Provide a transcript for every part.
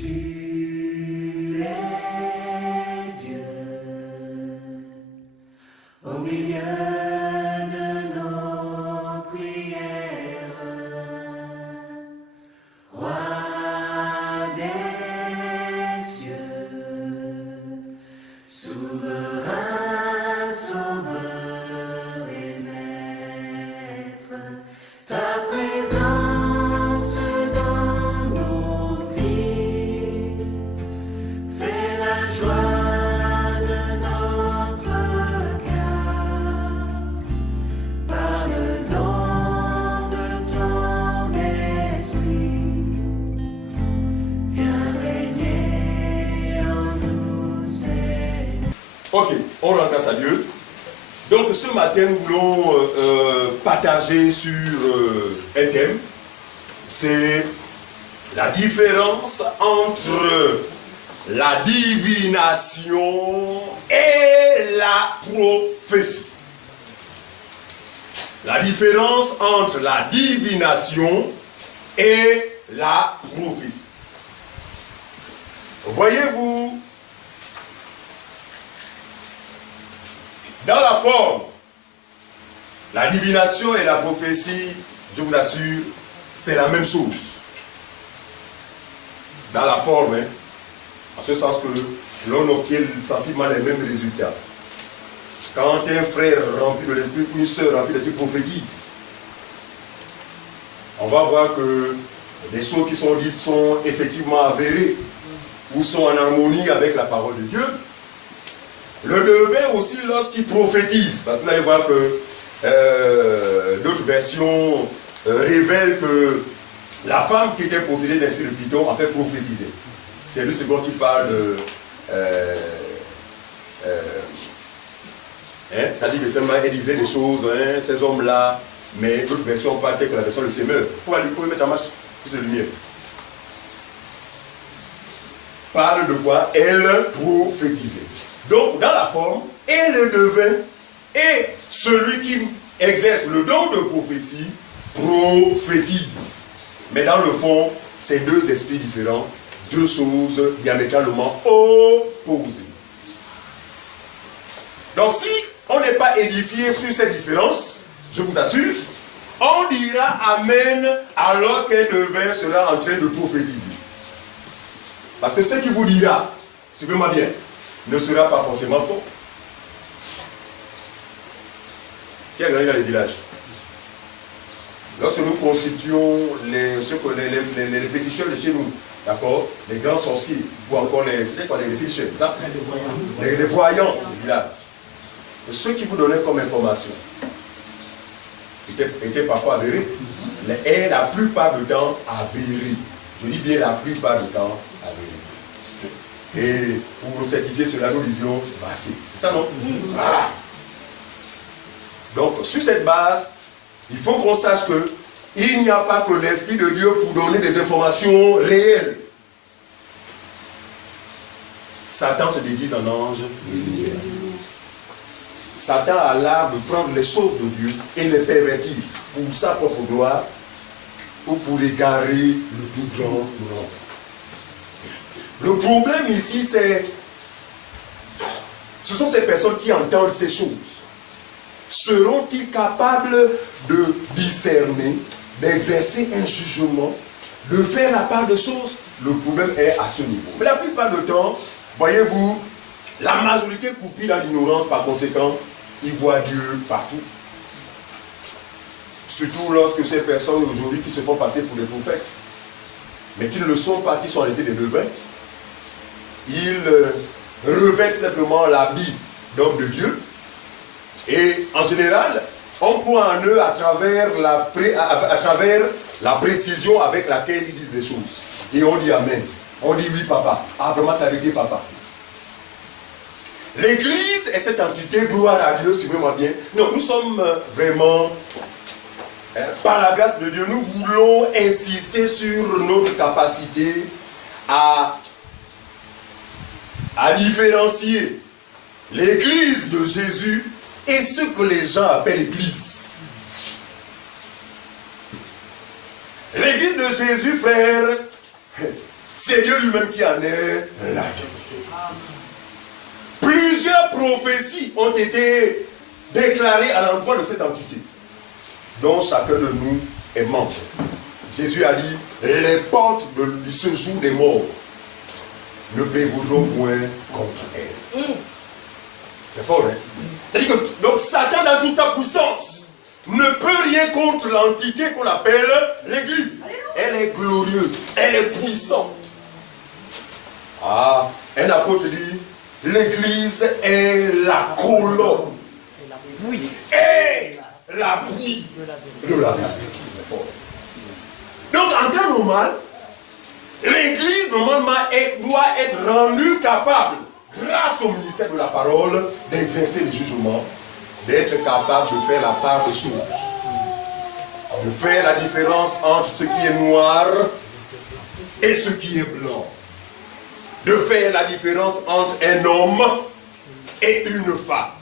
Tu es Dieu au milieu de nos prières, Roi des cieux, souverain, sauveur et maître, ta présence dans nos vies fait la joie de notre cœur. Par le don de ton esprit, viens régner en nous, Seigneur. Ok, on rend grâce à Dieu. Donc ce matin, nous voulons partager sur un thème. C'est la différence entre la divination et la prophétie. La différence entre la divination et la prophétie. Voyez-vous, dans la forme, la divination et la prophétie, je vous assure, c'est la même chose. Dans la forme, hein, en ce sens que l'on obtient sensiblement les mêmes résultats. Quand un frère rempli de l'esprit, une sœur remplie de l'esprit prophétise, on va voir que les choses qui sont dites sont effectivement avérées ou sont en harmonie avec la parole de Dieu. Le devin aussi lorsqu'il prophétise, parce que vous allez voir que d'autres versions révèlent que la femme qui était possédée d'esprit de Python a fait prophétiser. C'est lui second qui parle de... c'est-à-dire que seulement elle disait des choses, hein, ces hommes-là, mais d'autres versions parlent que la version le semeur. Pourquoi lui mettre en marche plus de lumière? Parle de quoi? Elle prophétisait. Donc, dans la forme, et le devin, et celui qui exerce le don de prophétie, prophétise. Mais dans le fond, c'est deux esprits différents, deux choses diamétralement opposées. Donc, si on n'est pas édifié sur cette différence, je vous assure, on dira Amen alors qu'un devin sera en train de prophétiser. Parce que ce qui vous dira, suivez-moi bien, ne sera pas forcément faux. Qui a grandi dans les villages? Lorsque nous constituons les féticheurs de chez nous, d'accord, les grands sorciers, ou encore les féticheurs, c'est ça? Les voyants du village. Ceux qui vous donnaient comme information étaient parfois avérés, et la plupart du temps avérés. Je dis bien la plupart du temps avérés. Et pour certifier cela, nous disions, bah c'est ça non? Voilà. Donc, sur cette base, il faut qu'on sache que il n'y a pas que l'Esprit de Dieu pour donner des informations réelles. Satan se déguise en ange de lumière. Satan a l'art de prendre les choses de Dieu et les pervertir pour sa propre gloire ou pour égarer le plus grand nom. Le problème ici, ce sont ces personnes qui entendent ces choses. Seront-ils capables de discerner, d'exercer un jugement, de faire la part de choses? Le problème est à ce niveau. Mais la plupart du temps, voyez-vous, la majorité coupée dans l'ignorance, par conséquent, ils voient Dieu partout. Surtout lorsque ces personnes aujourd'hui qui se font passer pour des prophètes, mais qui ne le sont pas, qui sont en réalité des devins, ils revêtent simplement l'habit d'homme de Dieu. Et en général, on croit en eux à travers la précision avec laquelle ils disent des choses. Et on dit Amen. On dit oui papa. Ah vraiment c'est avec papa. L'église est cette entité, gloire à Dieu, suivez-moi bien. Non, nous sommes vraiment, par la grâce de Dieu, nous voulons insister sur notre capacité à différencier l'église de Jésus et ce que les gens appellent l'église. L'église de Jésus, frère, C'est Dieu lui-même qui en est la tête. Plusieurs prophéties ont été déclarées à l'endroit de cette entité, dont chacun de nous est membre. Jésus a dit, les portes du séjour des morts ne prévaudront point contre elle. C'est fort, hein? C'est-à-dire que donc, Satan, dans toute sa puissance, ne peut rien contre l'entité qu'on appelle l'Église. Elle est glorieuse, elle est puissante. Ah, un apôtre dit, l'Église est la colonne et l'appui de la vérité. C'est fort. Donc, en temps normal, l'Église, normalement, doit être rendue capable, grâce au ministère de la parole, d'exercer le jugement, d'être capable de faire la part des choses, de faire la différence entre ce qui est noir et ce qui est blanc, de faire la différence entre un homme et une femme,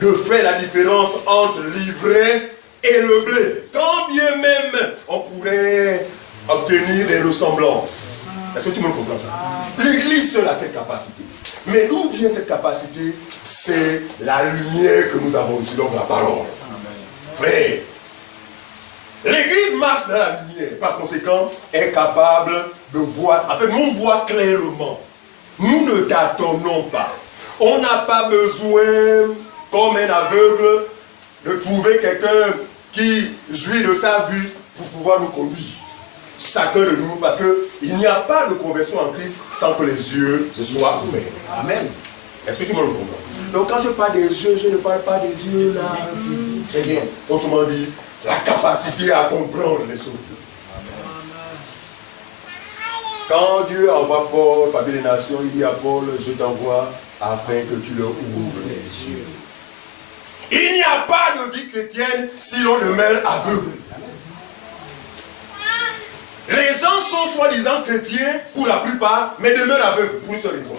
de faire la différence entre l'ivraie et le blé, quand bien même on pourrait obtenir des ressemblances. Est-ce que tout le monde comprend ça? L'Église seule a cette capacité. Mais d'où vient cette capacité? C'est la lumière que nous avons reçue, donc la parole. Frère, l'Église marche dans la lumière, par conséquent, est capable de voir. En fait, nous voit clairement. Nous ne tâtonnons pas. On n'a pas besoin, comme un aveugle, de trouver quelqu'un qui jouit de sa vue pour pouvoir nous conduire. Chacun de nous, parce qu'il n'y a pas de conversion en Christ sans que les yeux soient ouverts. Amen. Est-ce que tu me le comprends? Donc quand je parle des yeux, je ne parle pas des yeux là, physiques. Très bien. Autrement dit, la capacité à comprendre les choses. Quand Dieu envoie Paul parmi les nations, il dit à Paul, je t'envoie afin que tu leur ouvres les yeux. Il n'y a pas de vie chrétienne si l'on demeure aveugle. Les gens sont soi-disant chrétiens pour la plupart, mais demeurent aveugles pour une seule raison.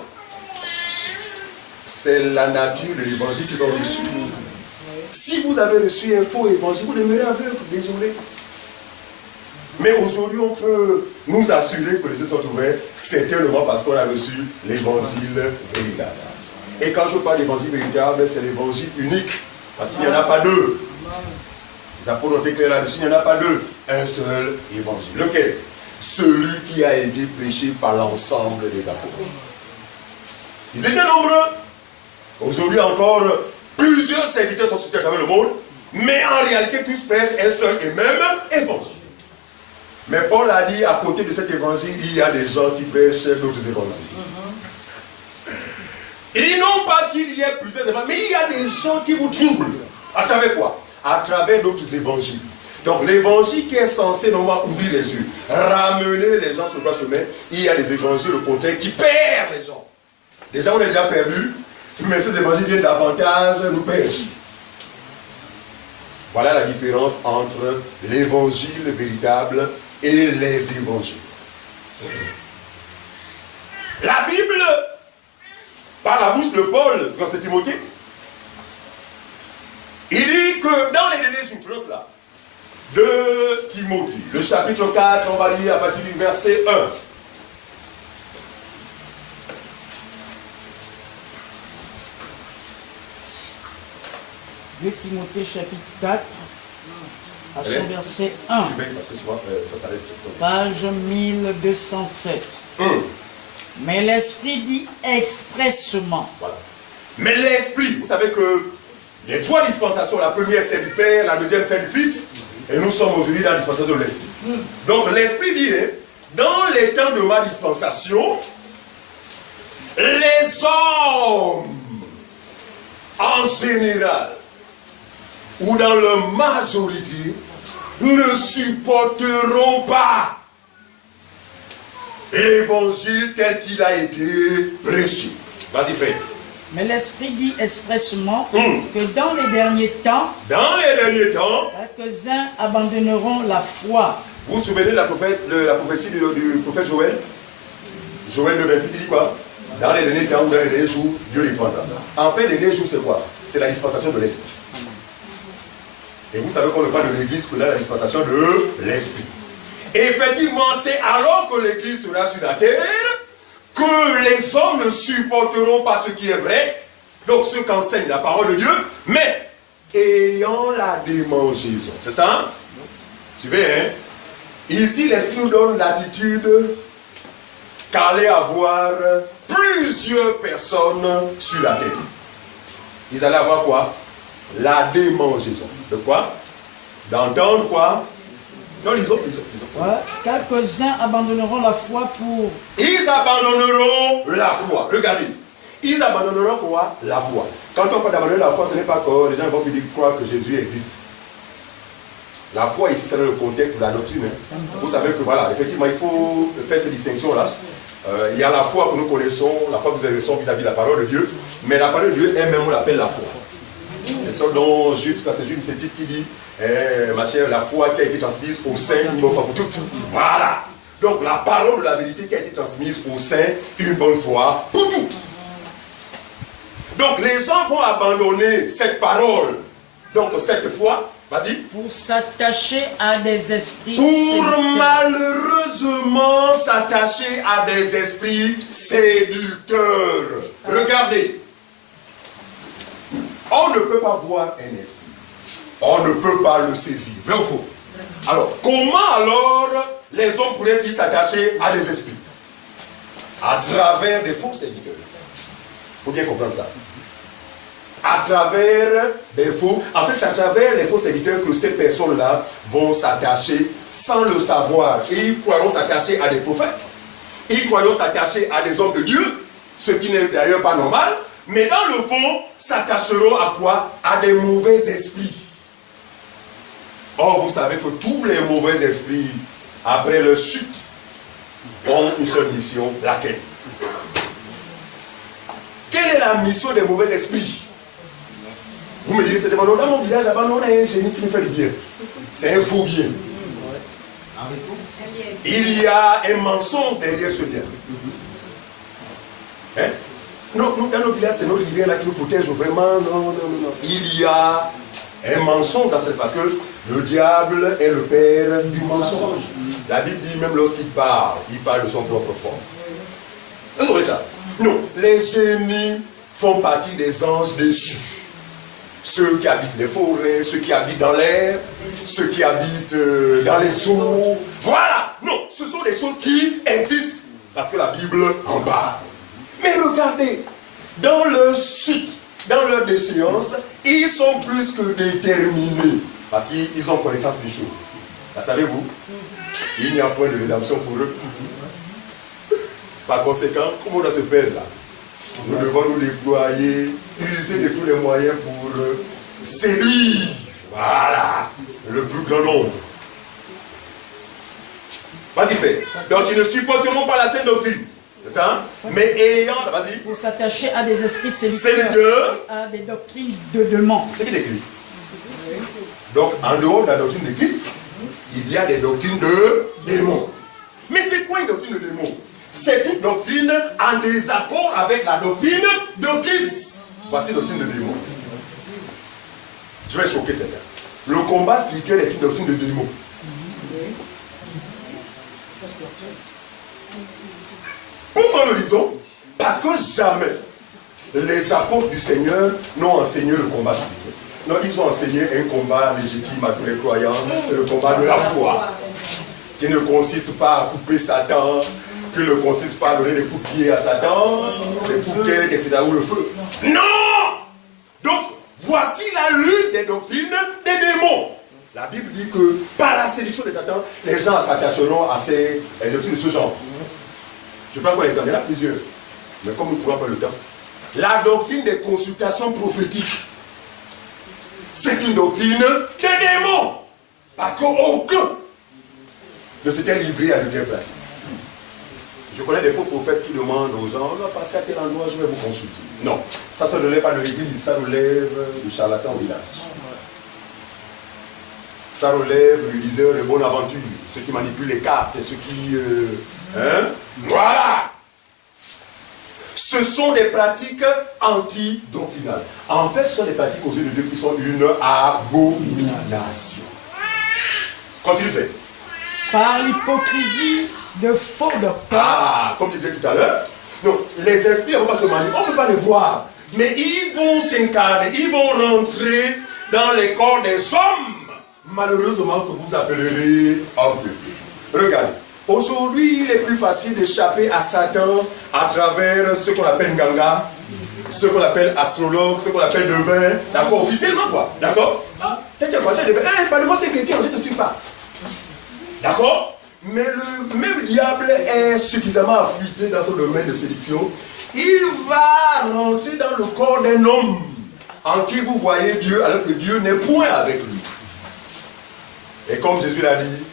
C'est la nature de l'évangile qu'ils ont reçu. Si vous avez reçu un faux évangile, vous demeurez aveugle, désolé. Mais aujourd'hui, on peut nous assurer que les yeux sont ouverts, certainement parce qu'on a reçu l'évangile véritable. Et quand je parle d'évangile véritable, c'est l'évangile unique, parce qu'il n'y en a pas deux. Les apôtres ont été clairs là-dessus, il n'y en a pas deux. Un seul évangile. Lequel? Celui qui a été prêché par l'ensemble des apôtres. Ils étaient nombreux. Aujourd'hui encore, plusieurs serviteurs sont sur à travers le monde, mais en réalité, tous prêchent un seul et même évangile. Mais Paul a dit, à côté de cet évangile, il y a des gens qui prêchent d'autres évangiles. Il dit non pas qu'il y ait plusieurs évangiles, mais il y a des gens qui vous troublent. À travers quoi? À travers d'autres évangiles. Donc l'évangile qui est censé normalement ouvrir les yeux, ramener les gens sur le droit chemin, il y a des évangiles au contraire qui perdent les gens. Les gens on est déjà perdus, mais ces évangiles viennent davantage nous perdre. Voilà la différence entre l'évangile véritable et les évangiles. La Bible, par la bouche de Paul, dans ce Timothée, il dit que dans les derniers jours, prenons cela, de Timothée, le chapitre 4, on va lire à partir du verset 1. De Timothée chapitre 4, à son verset 1. Parce que souvent, ça s'arrête. Page 1207. Mais l'Esprit dit expressement. Voilà. Mais l'Esprit, vous savez que les trois dispensations, la première c'est du Père, la deuxième c'est du Fils, et nous sommes aujourd'hui dans la dispensation de l'Esprit. Donc l'Esprit dit, dans les temps de ma dispensation, les hommes, en général, ou dans leur majorité, ne supporteront pas l'évangile tel qu'il a été prêché. Vas-y, frère. Mais l'Esprit dit expressement que dans les derniers temps, quelques-uns abandonneront la foi. Vous vous souvenez de la prophétie du prophète Joël? Joël 2,28, il dit quoi? Dans les derniers temps, dans les derniers jours, Dieu les prendra. En fait, les derniers jours, c'est quoi? C'est la dispensation de l'Esprit. Et vous savez qu'on ne parle de l'Église que dans la dispensation de l'Esprit. Et effectivement, c'est alors que l'Église sera sur la terre que les hommes ne supporteront pas ce qui est vrai, donc ce qu'enseigne la parole de Dieu, mais ayant la démangeaison. C'est ça, hein? Suivez, hein? Ici, l'Esprit nous donne l'attitude qu'allait avoir plusieurs personnes sur la terre. Ils allaient avoir quoi? La démangeaison. De quoi? D'entendre quoi? Non, lisons. Ouais. Quelques-uns abandonneront la foi pour... Ils abandonneront la foi. Regardez. Ils abandonneront quoi? La foi. Quand on parle d'abandonner la foi, ce n'est pas que les gens vont croire que Jésus existe. La foi ici, c'est dans le contexte de la doctrine. Hein. Vous savez que voilà, effectivement, il faut faire ces distinctions-là. Il y a la foi que nous connaissons, la foi que nous connaissons vis-à-vis de la parole de Dieu, mais la parole de Dieu elle-même, on l'appelle la foi. C'est ça dont Jude, c'est Jude qui dit, ma chère, la foi qui a été transmise au sein d'une bonne foi pour toutes. Voilà. Donc la parole de la vérité qui a été transmise au sein d'une bonne foi pour toutes. Donc les gens vont abandonner cette parole, donc cette foi, vas-y. Pour s'attacher à des esprits Pour séducteurs. malheureusement s'attacher à des esprits séducteurs. Regardez. On ne peut pas voir un esprit. On ne peut pas le saisir. Vrai ou faux? Alors, comment alors les hommes pourraient-ils s'attacher à des esprits? À travers des faux séducteurs. Il faut bien comprendre ça. À travers des faux... En fait, c'est à travers les faux séducteurs que ces personnes-là vont s'attacher sans le savoir. Et ils croiront s'attacher à des prophètes. Ils croiront s'attacher à des hommes de Dieu, ce qui n'est d'ailleurs pas normal. Mais dans le fond, s'attacheront à quoi? À des mauvais esprits. Or, vous savez que tous les mauvais esprits, après leur chute, ont une seule mission, laquelle? Quelle est la mission des mauvais esprits? Vous me dites, c'est dans mon village, là-bas, on a un génie qui nous fait du bien. C'est un faux bien. Il y a un mensonge derrière ce bien. Hein? Non, nous, dans nos villages, c'est nos rivières là qui nous protègent vraiment. Non. Il y a un mensonge dans cette... Parce que le diable est le père du mensonge. La Bible dit, même lorsqu'il parle de son propre forme. Vous comprenez ça? Non, les génies font partie des anges déchus. Ceux qui habitent les forêts, ceux qui habitent dans l'air, ceux qui habitent dans les eaux. Voilà! Non, ce sont des choses qui existent. Parce que la Bible en parle. Mais regardez, dans leur chute, dans leur déchéance, ils sont plus que déterminés. Parce qu'ils ont connaissance des choses. Ça, savez-vous? Il n'y a point de rédemption pour eux. Par conséquent, comment on doit se perdre là? Nous devons nous déployer, user de tous les moyens pour séduire. Voilà, le plus grand nombre. Vas-y, fais. Donc, ils ne supporteront pas la saine doctrine. C'est ça? Hein? Mais ayant, vas-y. Pour s'attacher à des esprits séducteurs. Séducteurs. À des doctrines de démons. C'est qui décrit? Donc, en dehors de la doctrine de Christ, il y a des doctrines de démons. Mais c'est quoi une doctrine de démons? C'est une doctrine en désaccord avec la doctrine de Christ. Voici la doctrine de démons. Je vais choquer certains. Le combat spirituel est une doctrine de démons. Pourquoi nous disons? Parce que jamais les apôtres du Seigneur n'ont enseigné le combat spirituel. Non, ils ont enseigné un combat légitime à tous les croyants. C'est le combat de la foi. Qui ne consiste pas à couper Satan, qui ne consiste pas à donner des coups de pied à Satan, des coups de tête, etc. ou le feu. Non! Donc, voici la lutte des doctrines des démons. La Bible dit que par la séduction de Satan, les gens s'attacheront à ces doctrines de ce genre. Je prends un exemple, il y en a plusieurs. Mais comme nous ne trouvons pas le temps. La doctrine des consultations prophétiques. C'est une doctrine des démons. Parce qu'aucun ne s'était livré à de telles pratiques. Je connais des faux prophètes qui demandent aux gens, on va passer à tel endroit, je vais vous consulter. Non, ça ne relève pas de l'église, ça relève du charlatan au village. Ça relève du diseur de bonne aventure, ceux qui manipulent les cartes, ceux qui... Voilà! Ce sont des pratiques antidoctrinales. En fait, ce sont des pratiques aux yeux de Dieu qui sont une abomination. Continue, fait. par l'hypocrisie de faux docteurs. Ah, comme je disais tout à l'heure, non, les esprits ne vont pas se manier, on ne peut pas les voir, mais ils vont s'incarner, ils vont rentrer dans les corps des hommes, malheureusement que vous appellerez hommes de Dieu. Regardez, aujourd'hui il est plus facile d'échapper à Satan à travers ce qu'on appelle Nganga, ce qu'on appelle astrologue, ce qu'on appelle devin, d'accord, officiellement quoi, d'accord. Tu quoi, j'ai devin, parle-moi c'est chrétien, je ne te suis pas. D'accord. Mais le même diable est suffisamment affûté dans son domaine de séduction. Il va rentrer dans le corps d'un homme en qui vous voyez Dieu alors que Dieu n'est point avec lui. Et comme Jésus l'a dit,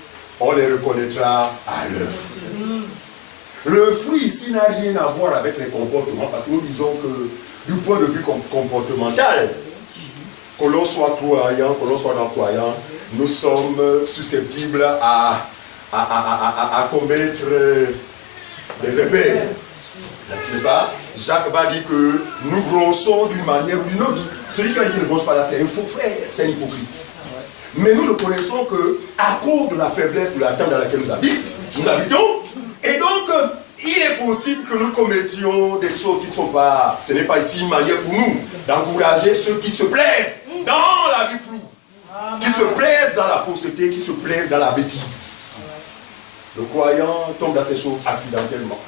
on les reconnaîtra à leur fruit. Le fruit ici n'a rien à voir avec les comportements parce que nous disons que du point de vue comportemental, que l'on soit croyant, que l'on soit non croyant, nous sommes susceptibles à commettre des épées. N'est-ce pas? Jacques va dire que nous grossons d'une manière ou d'une autre. Celui qui a dit qu'il ne grosse pas là, c'est un faux frère, c'est un hypocrite. Mais nous reconnaissons qu'à cause de la faiblesse de la terre dans laquelle nous habitons, et donc il est possible que nous commettions des choses qui ne sont pas, ce n'est pas ici une manière pour nous d'encourager ceux qui se plaisent dans la vie floue, qui se plaisent dans la fausseté, qui se plaisent dans la bêtise. Le croyant tombe dans ces choses accidentellement.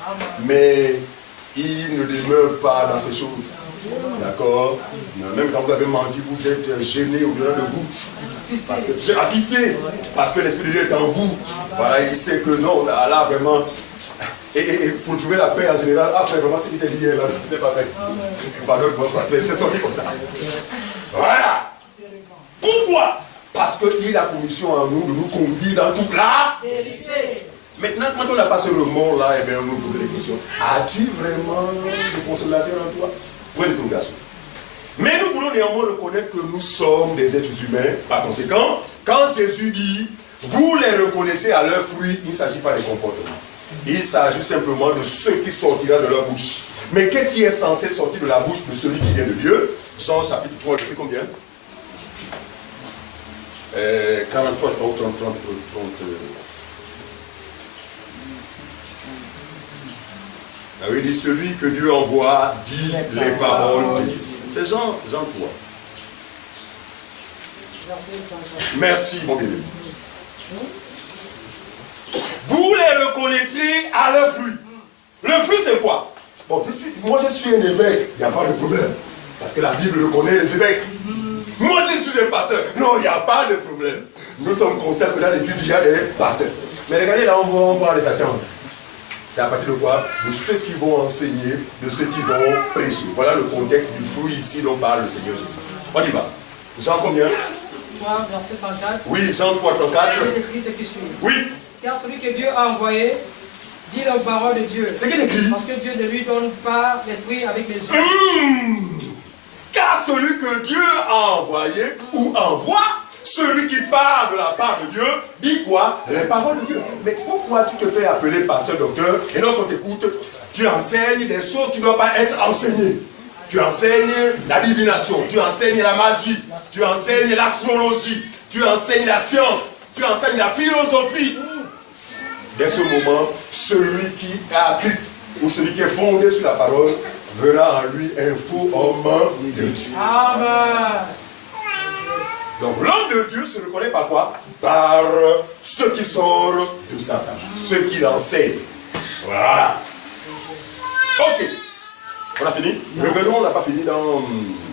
Mais il ne demeure pas dans ces choses. D'accord? Même quand vous avez menti, vous êtes gêné au-delà de vous. Parce que tu es attristé. Parce que l'Esprit de Dieu est en vous. Voilà, il sait que non, là vraiment. Et pour trouver la paix en général, après vraiment ce qui était dit hier, là, ce n'est pas vrai. Pardonne-moi, c'est sorti comme ça. Voilà. Pourquoi? Parce qu'il a commission en nous de nous conduire dans toute la vérité. Maintenant, quand on n'a pas ce remords-là, eh bien, on nous pose des questions. As-tu vraiment le consolateur en toi? Point d'interrogation. Mais nous voulons néanmoins reconnaître que nous sommes des êtres humains. Par conséquent, quand Jésus dit, vous les reconnaîtrez à leurs fruits, il ne s'agit pas des comportements. Il s'agit simplement de ce qui sortira de leur bouche. Mais qu'est-ce qui est censé sortir de la bouche de celui qui vient de Dieu? Jean chapitre 3, c'est combien? 43, je crois, 30. Ah oui, il dit celui que Dieu envoie dit les paroles de Dieu. C'est Jean 3. Merci, mon bien-aimé. Vous les reconnaîtrez à leurs fruits. Le fruit, c'est quoi? Bon, moi je suis un évêque, il n'y a pas de problème. Parce que la Bible reconnaît les évêques. Moi je suis un pasteur. Non, il n'y a pas de problème. Nous sommes conscients que dans l'église, il y a des pasteurs. Mais regardez là, on va les attendre. C'est à partir de quoi? De ceux qui vont enseigner, de ceux qui vont prêcher. Voilà le contexte du fruit ici dont parle le Seigneur Jésus. On y va. Jean combien? 3, verset 34. Oui, Jean 3, 34. Il est écrit ce qui suit. Oui. Car celui que Dieu a envoyé dit la parole de Dieu. C'est qu'il écrit. Parce que Dieu ne lui donne pas l'esprit avec les yeux. Car celui que Dieu a envoyé ou envoie, celui qui parle de la part de Dieu, dit quoi? Les paroles de Dieu. Mais pourquoi tu te fais appeler pasteur docteur et lorsqu'on t'écoute, tu enseignes des choses qui ne doivent pas être enseignées? Tu enseignes la divination, tu enseignes la magie, tu enseignes l'astrologie, tu enseignes la science, tu enseignes la philosophie. Dès ce moment, celui qui a Christ ou celui qui est fondé sur la parole verra en lui un faux homme de Dieu. Amen. Donc l'homme de Dieu se reconnaît par quoi? Par ce qui sort de sa bouche, ce qu'il enseigne. Voilà. Ok. On a fini? Revenons, on n'a pas fini dans...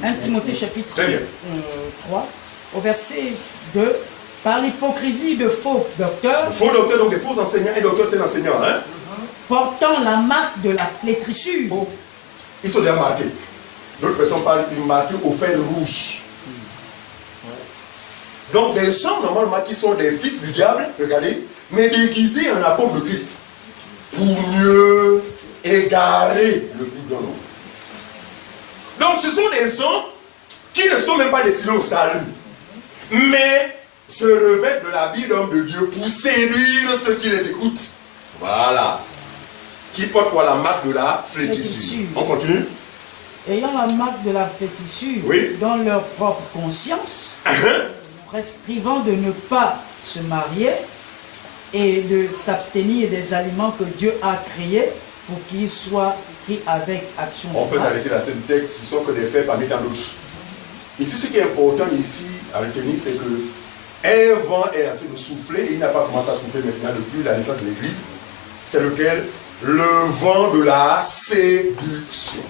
1 Timothée chapitre Très bien. 3, au verset 2. Par l'hypocrisie de faux docteurs, Faux docteur, donc des faux enseignants. Un docteur, c'est un enseignant. Hein? portant la marque de la flétrissure. Oh. Ils sont déjà marqués. D'autres personnes parlent de marqués au fer rouge. Donc des gens normalement qui sont des fils du diable, regardez, mais déguisés en apôtres de Christ. Pour mieux égarer le plus grand nombre. Donc ce sont des gens qui ne sont même pas destinés au salut. Mais se revêtent de l'habit d'homme de Dieu pour séduire ceux qui les écoutent. Voilà. Qui portent quoi? La marque de la flétrissure. On continue. Ayant la marque de la flétrissure Oui. dans leur propre conscience, prescrivant de ne pas se marier et de s'abstenir des aliments que Dieu a créés pour qu'ils soient pris avec action de On peut grâce. s'arrêter dans ce texte, ce ne sont que des faits parmi tant d'autres. Ici, ce qui est important ici à retenir, c'est que un vent est en train de souffler, et il n'a pas commencé à souffler maintenant depuis la naissance de l'Église. C'est lequel? Le vent de la séduction.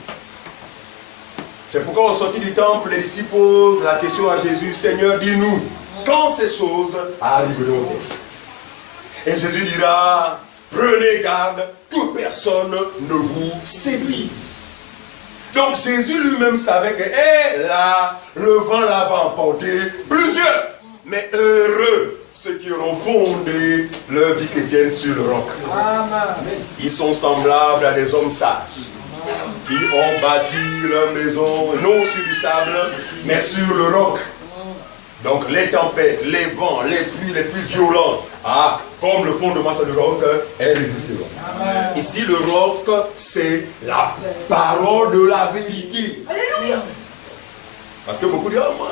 C'est pourquoi au sortir du temple, les disciples posent la question à Jésus, Seigneur, dis-nous, quand ces choses arriveront? Et Jésus dira, prenez garde que personne ne vous séduise. Donc Jésus lui-même savait que là, le vent l'avait emporté plusieurs. Mais heureux ceux qui auront fondé leur vie chrétienne sur le roc. Amen. Ils sont semblables à des hommes sages qui ont bâti leur maison non sur du sable, mais sur le roc. Donc les tempêtes, les vents, les pluies les plus violentes, comme le fondement c'est le roc, elles résisteront. Ici le roc, c'est la parole de la vérité. Alléluia. Parce que beaucoup disent, oh, moi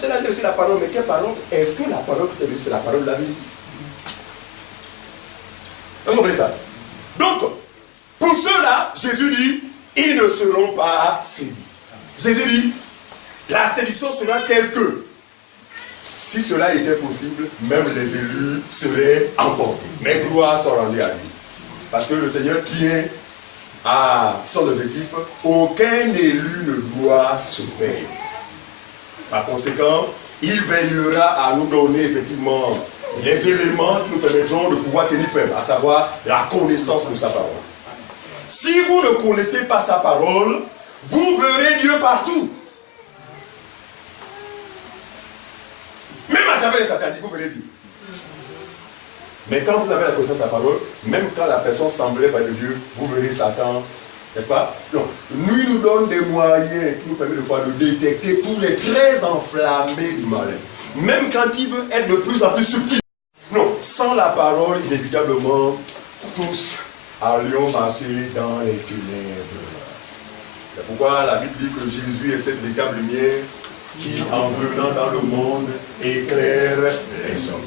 j'ai reçu la parole, mais quelle parole? Est-ce que la parole que tu as reçue, c'est la parole de la vérité? Vous comprenez ça? Donc, pour ceux-là, Jésus dit, ils ne seront pas séduits. Jésus dit, la séduction sera telle que, si cela était possible, même les élus seraient emportés. Mais gloire soit rendue à lui. Parce que le Seigneur tient à son objectif, aucun élu ne doit se perdre. Par conséquent, il veillera à nous donner effectivement les éléments qui nous permettront de pouvoir tenir ferme, à savoir la connaissance de sa parole. Si vous ne connaissez pas sa parole, vous verrez Dieu partout. Même à travers les sataniques, vous verrez Dieu. Mais quand vous avez la connaissance de sa parole, même quand la personne semblait pas de Dieu, vous verrez Satan, n'est-ce pas? Donc, lui nous donne des moyens qui nous permettent de pouvoir détecter tous les traits enflammés du malin. Même quand il veut être de plus en plus subtil. Non, sans la parole, inévitablement, tous allions marcher dans les ténèbres. C'est pourquoi la Bible dit que Jésus est cette véritable lumière qui, en venant dans le monde, éclaire les hommes.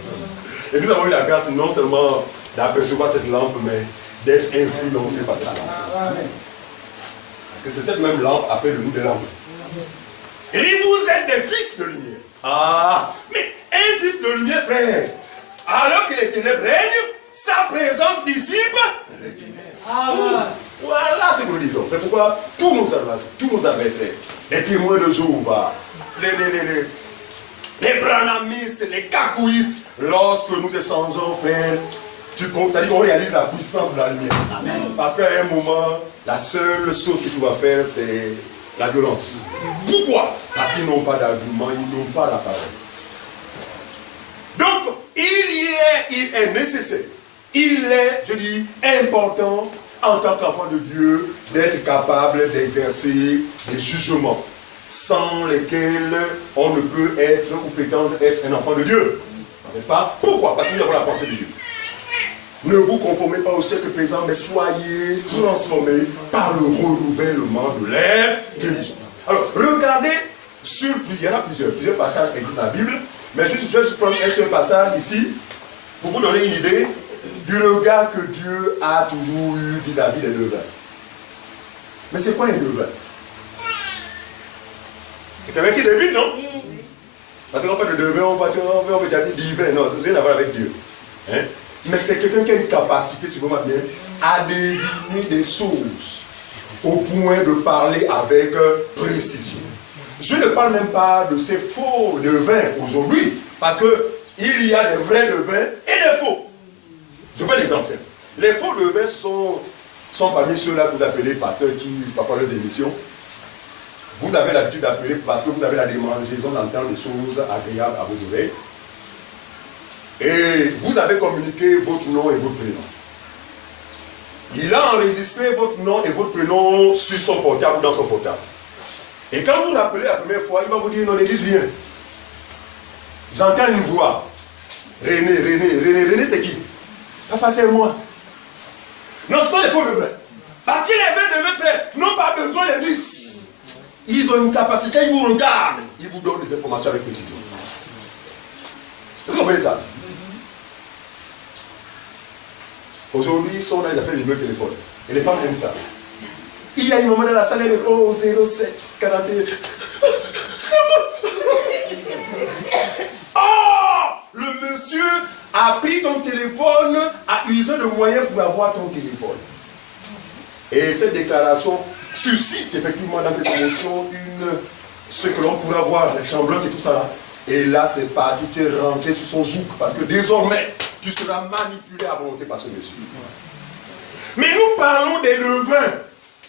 Et nous avons eu la grâce non seulement d'apercevoir cette lampe, mais d'être influencés par cette lampe. Parce que c'est cette même lampe a fait de nous des lampes. Et dit, vous êtes des fils de lumière. Mais un fils de lumière, frère, alors que les ténèbres règnent, sa présence dissipe les ténèbres. Voilà ce que nous disons. C'est pourquoi tous nos adversaires, les témoins de Jéhovah, les branhamistes, les cacouistes, lorsque nous échangeons, frère, c'est-à-dire qu'on réalise la puissance de la lumière. Amen. Parce qu'à un moment, la seule chose que tu vas faire, c'est la violence. Pourquoi? Parce qu'ils n'ont pas d'argument, ils n'ont pas la parole. Donc, il est nécessaire, il est, je dis, important en tant qu'enfant de Dieu d'être capable d'exercer des jugements sans lesquels on ne peut être ou prétendre être un enfant de Dieu. N'est-ce pas? Pourquoi? Parce que nous avons la pensée de Dieu. Ne vous conformez pas au siècle présent, mais soyez transformés par le renouvellement de l'intelligence. Alors, regardez il y en a plusieurs passages existent dans la Bible, mais je vais juste prendre un seul passage ici pour vous donner une idée du regard que Dieu a toujours eu vis-à-vis des devins. Mais c'est quoi un devin? C'est quelqu'un qui devine, non? Parce qu'on parle de devin, on va dire divin, non, ça n'a rien à voir avec Dieu. Hein? Mais c'est quelqu'un qui a une capacité, si vous voyez bien, à deviner des choses au point de parler avec précision. Je ne parle même pas de ces faux devins aujourd'hui, parce qu'il y a des vrais devins et des faux. Je vous donne un exemple simple. Les faux devins sont parmi ceux-là que vous appelez pasteurs qui, parfois leurs émissions, vous avez l'habitude d'appeler parce que vous avez la démangeaison d'entendre des choses agréables à vos oreilles. Et vous avez communiqué votre nom et votre prénom. Il a enregistré votre nom et votre prénom sur son portable ou dans son portable. Et quand vous l'appelez la première fois, il va vous dire non, ne dites rien. J'entends une voix. René, c'est qui? Papa, c'est moi. Non, ce sont les faux devins. Parce que les vrais devins, frère, n'ont pas besoin de 10. Ils ont une capacité, ils vous regardent, ils vous donnent des informations avec précision. Vous comprenez ça? Aujourd'hui, ils sont dans les affaires de numéro de téléphone. Et les femmes aiment ça. Il y a un moment dans la salle, elle est 07 41. C'est moi. Oh, le monsieur a pris ton téléphone, a usé le moyen pour avoir ton téléphone. Et cette déclaration suscite effectivement dans cette émotion ce que l'on pourrait voir, les tremblantes et tout ça là. Et là, c'est parti, tu es rentré sur son joug. Parce que désormais, tu seras manipulé à volonté par ce monsieur. Mais nous parlons des levains.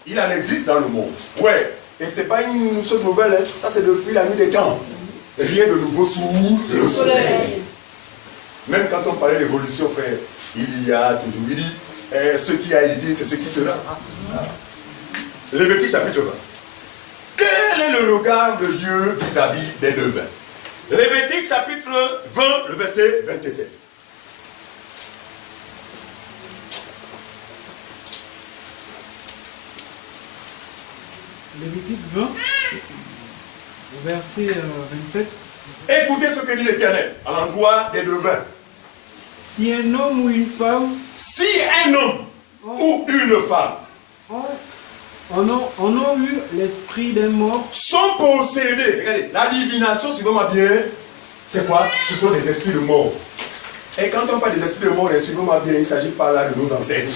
Il en existe dans le monde. Ouais. Et ce n'est pas une chose nouvelle. Hein. Ça, c'est depuis la nuit des temps. Rien de nouveau sous le soleil. Même quand on parlait d'évolution, frère, il y a toujours, il dit, ce qui a été, c'est ce qui sera. Lévitique chapitre 20. Quel est le regard de Dieu vis-à-vis des levains? Lévitique chapitre 20, le verset 27. Lévitique 20, verset 27. Écoutez ce que dit l'Éternel à l'endroit des levains. Si un homme ou une femme Si un homme ou une femme en ont eu l'esprit d'un mort, sont possédés, regardez, la divination, suivez-moi bien, c'est quoi? Ce sont des esprits de mort. Et quand on parle des esprits de mort, suivez-moi bien, il ne s'agit pas là de nos ancêtres.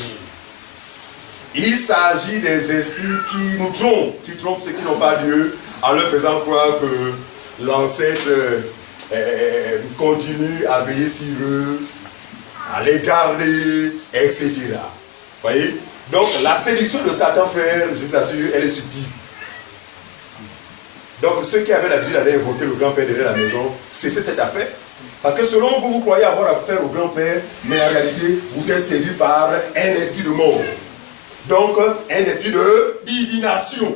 Il s'agit des esprits qui trompent ceux qui n'ont pas Dieu, en leur faisant croire que l'ancêtre continue à veiller sur eux, à les garder, etc. Voyez? Donc la séduction de Satan, frère, je vous assure, elle est subtile. Donc ceux qui avaient l'habitude d'aller invoquer le grand-père derrière la maison, cessez cette affaire. Parce que selon vous, vous croyez avoir affaire au grand-père, mais en réalité, vous êtes séduit par un esprit de mort. Donc, un esprit de divination.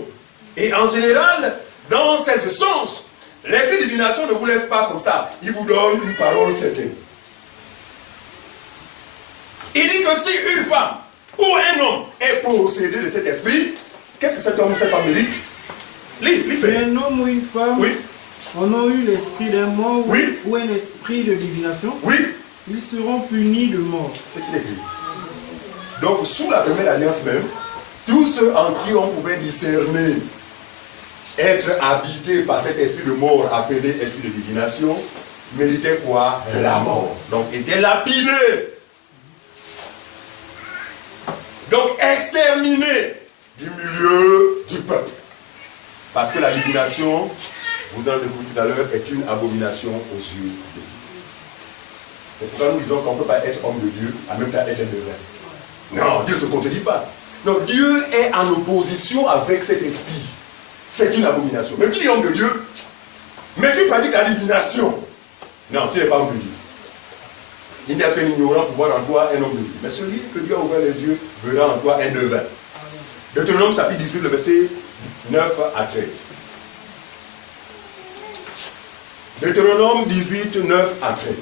Et en général, dans ces échanges, l'esprit de divination ne vous laisse pas comme ça. Il vous donne une parole certaine. Il dit que si une femme ou un homme est possédé de cet esprit, qu'est-ce que cet homme ou cette femme mérite? si un homme ou une femme oui. en ont eu l'esprit d'un mort oui. ou un esprit de divination, oui. ils seront punis de mort. C'est ce qu'il écrit. Donc, sous la première alliance même, tous ceux en qui on pouvait discerner être habités par cet esprit de mort appelé esprit de divination, méritaient quoi? La mort. Donc, étaient lapidés. Donc, exterminés du milieu du peuple. Parce que la divination, vous en avez vu tout à l'heure, est une abomination aux yeux de Dieu. C'est pourquoi nous disons qu'on ne peut pas être homme de Dieu, en même temps être un devin. Non, Dieu ne se contredit pas. Donc Dieu est en opposition avec cet esprit. C'est une abomination. Mais tu es homme de Dieu, mais tu pratiques la divination. Non, tu n'es pas homme de Dieu. Il n'y a qu'un ignorant pour voir en toi un homme de Dieu. Mais celui que Dieu a ouvert les yeux verra en toi un devin. Deutéronome chapitre 18, le verset 9 à 13. Deutéronome 18, 9 à 13.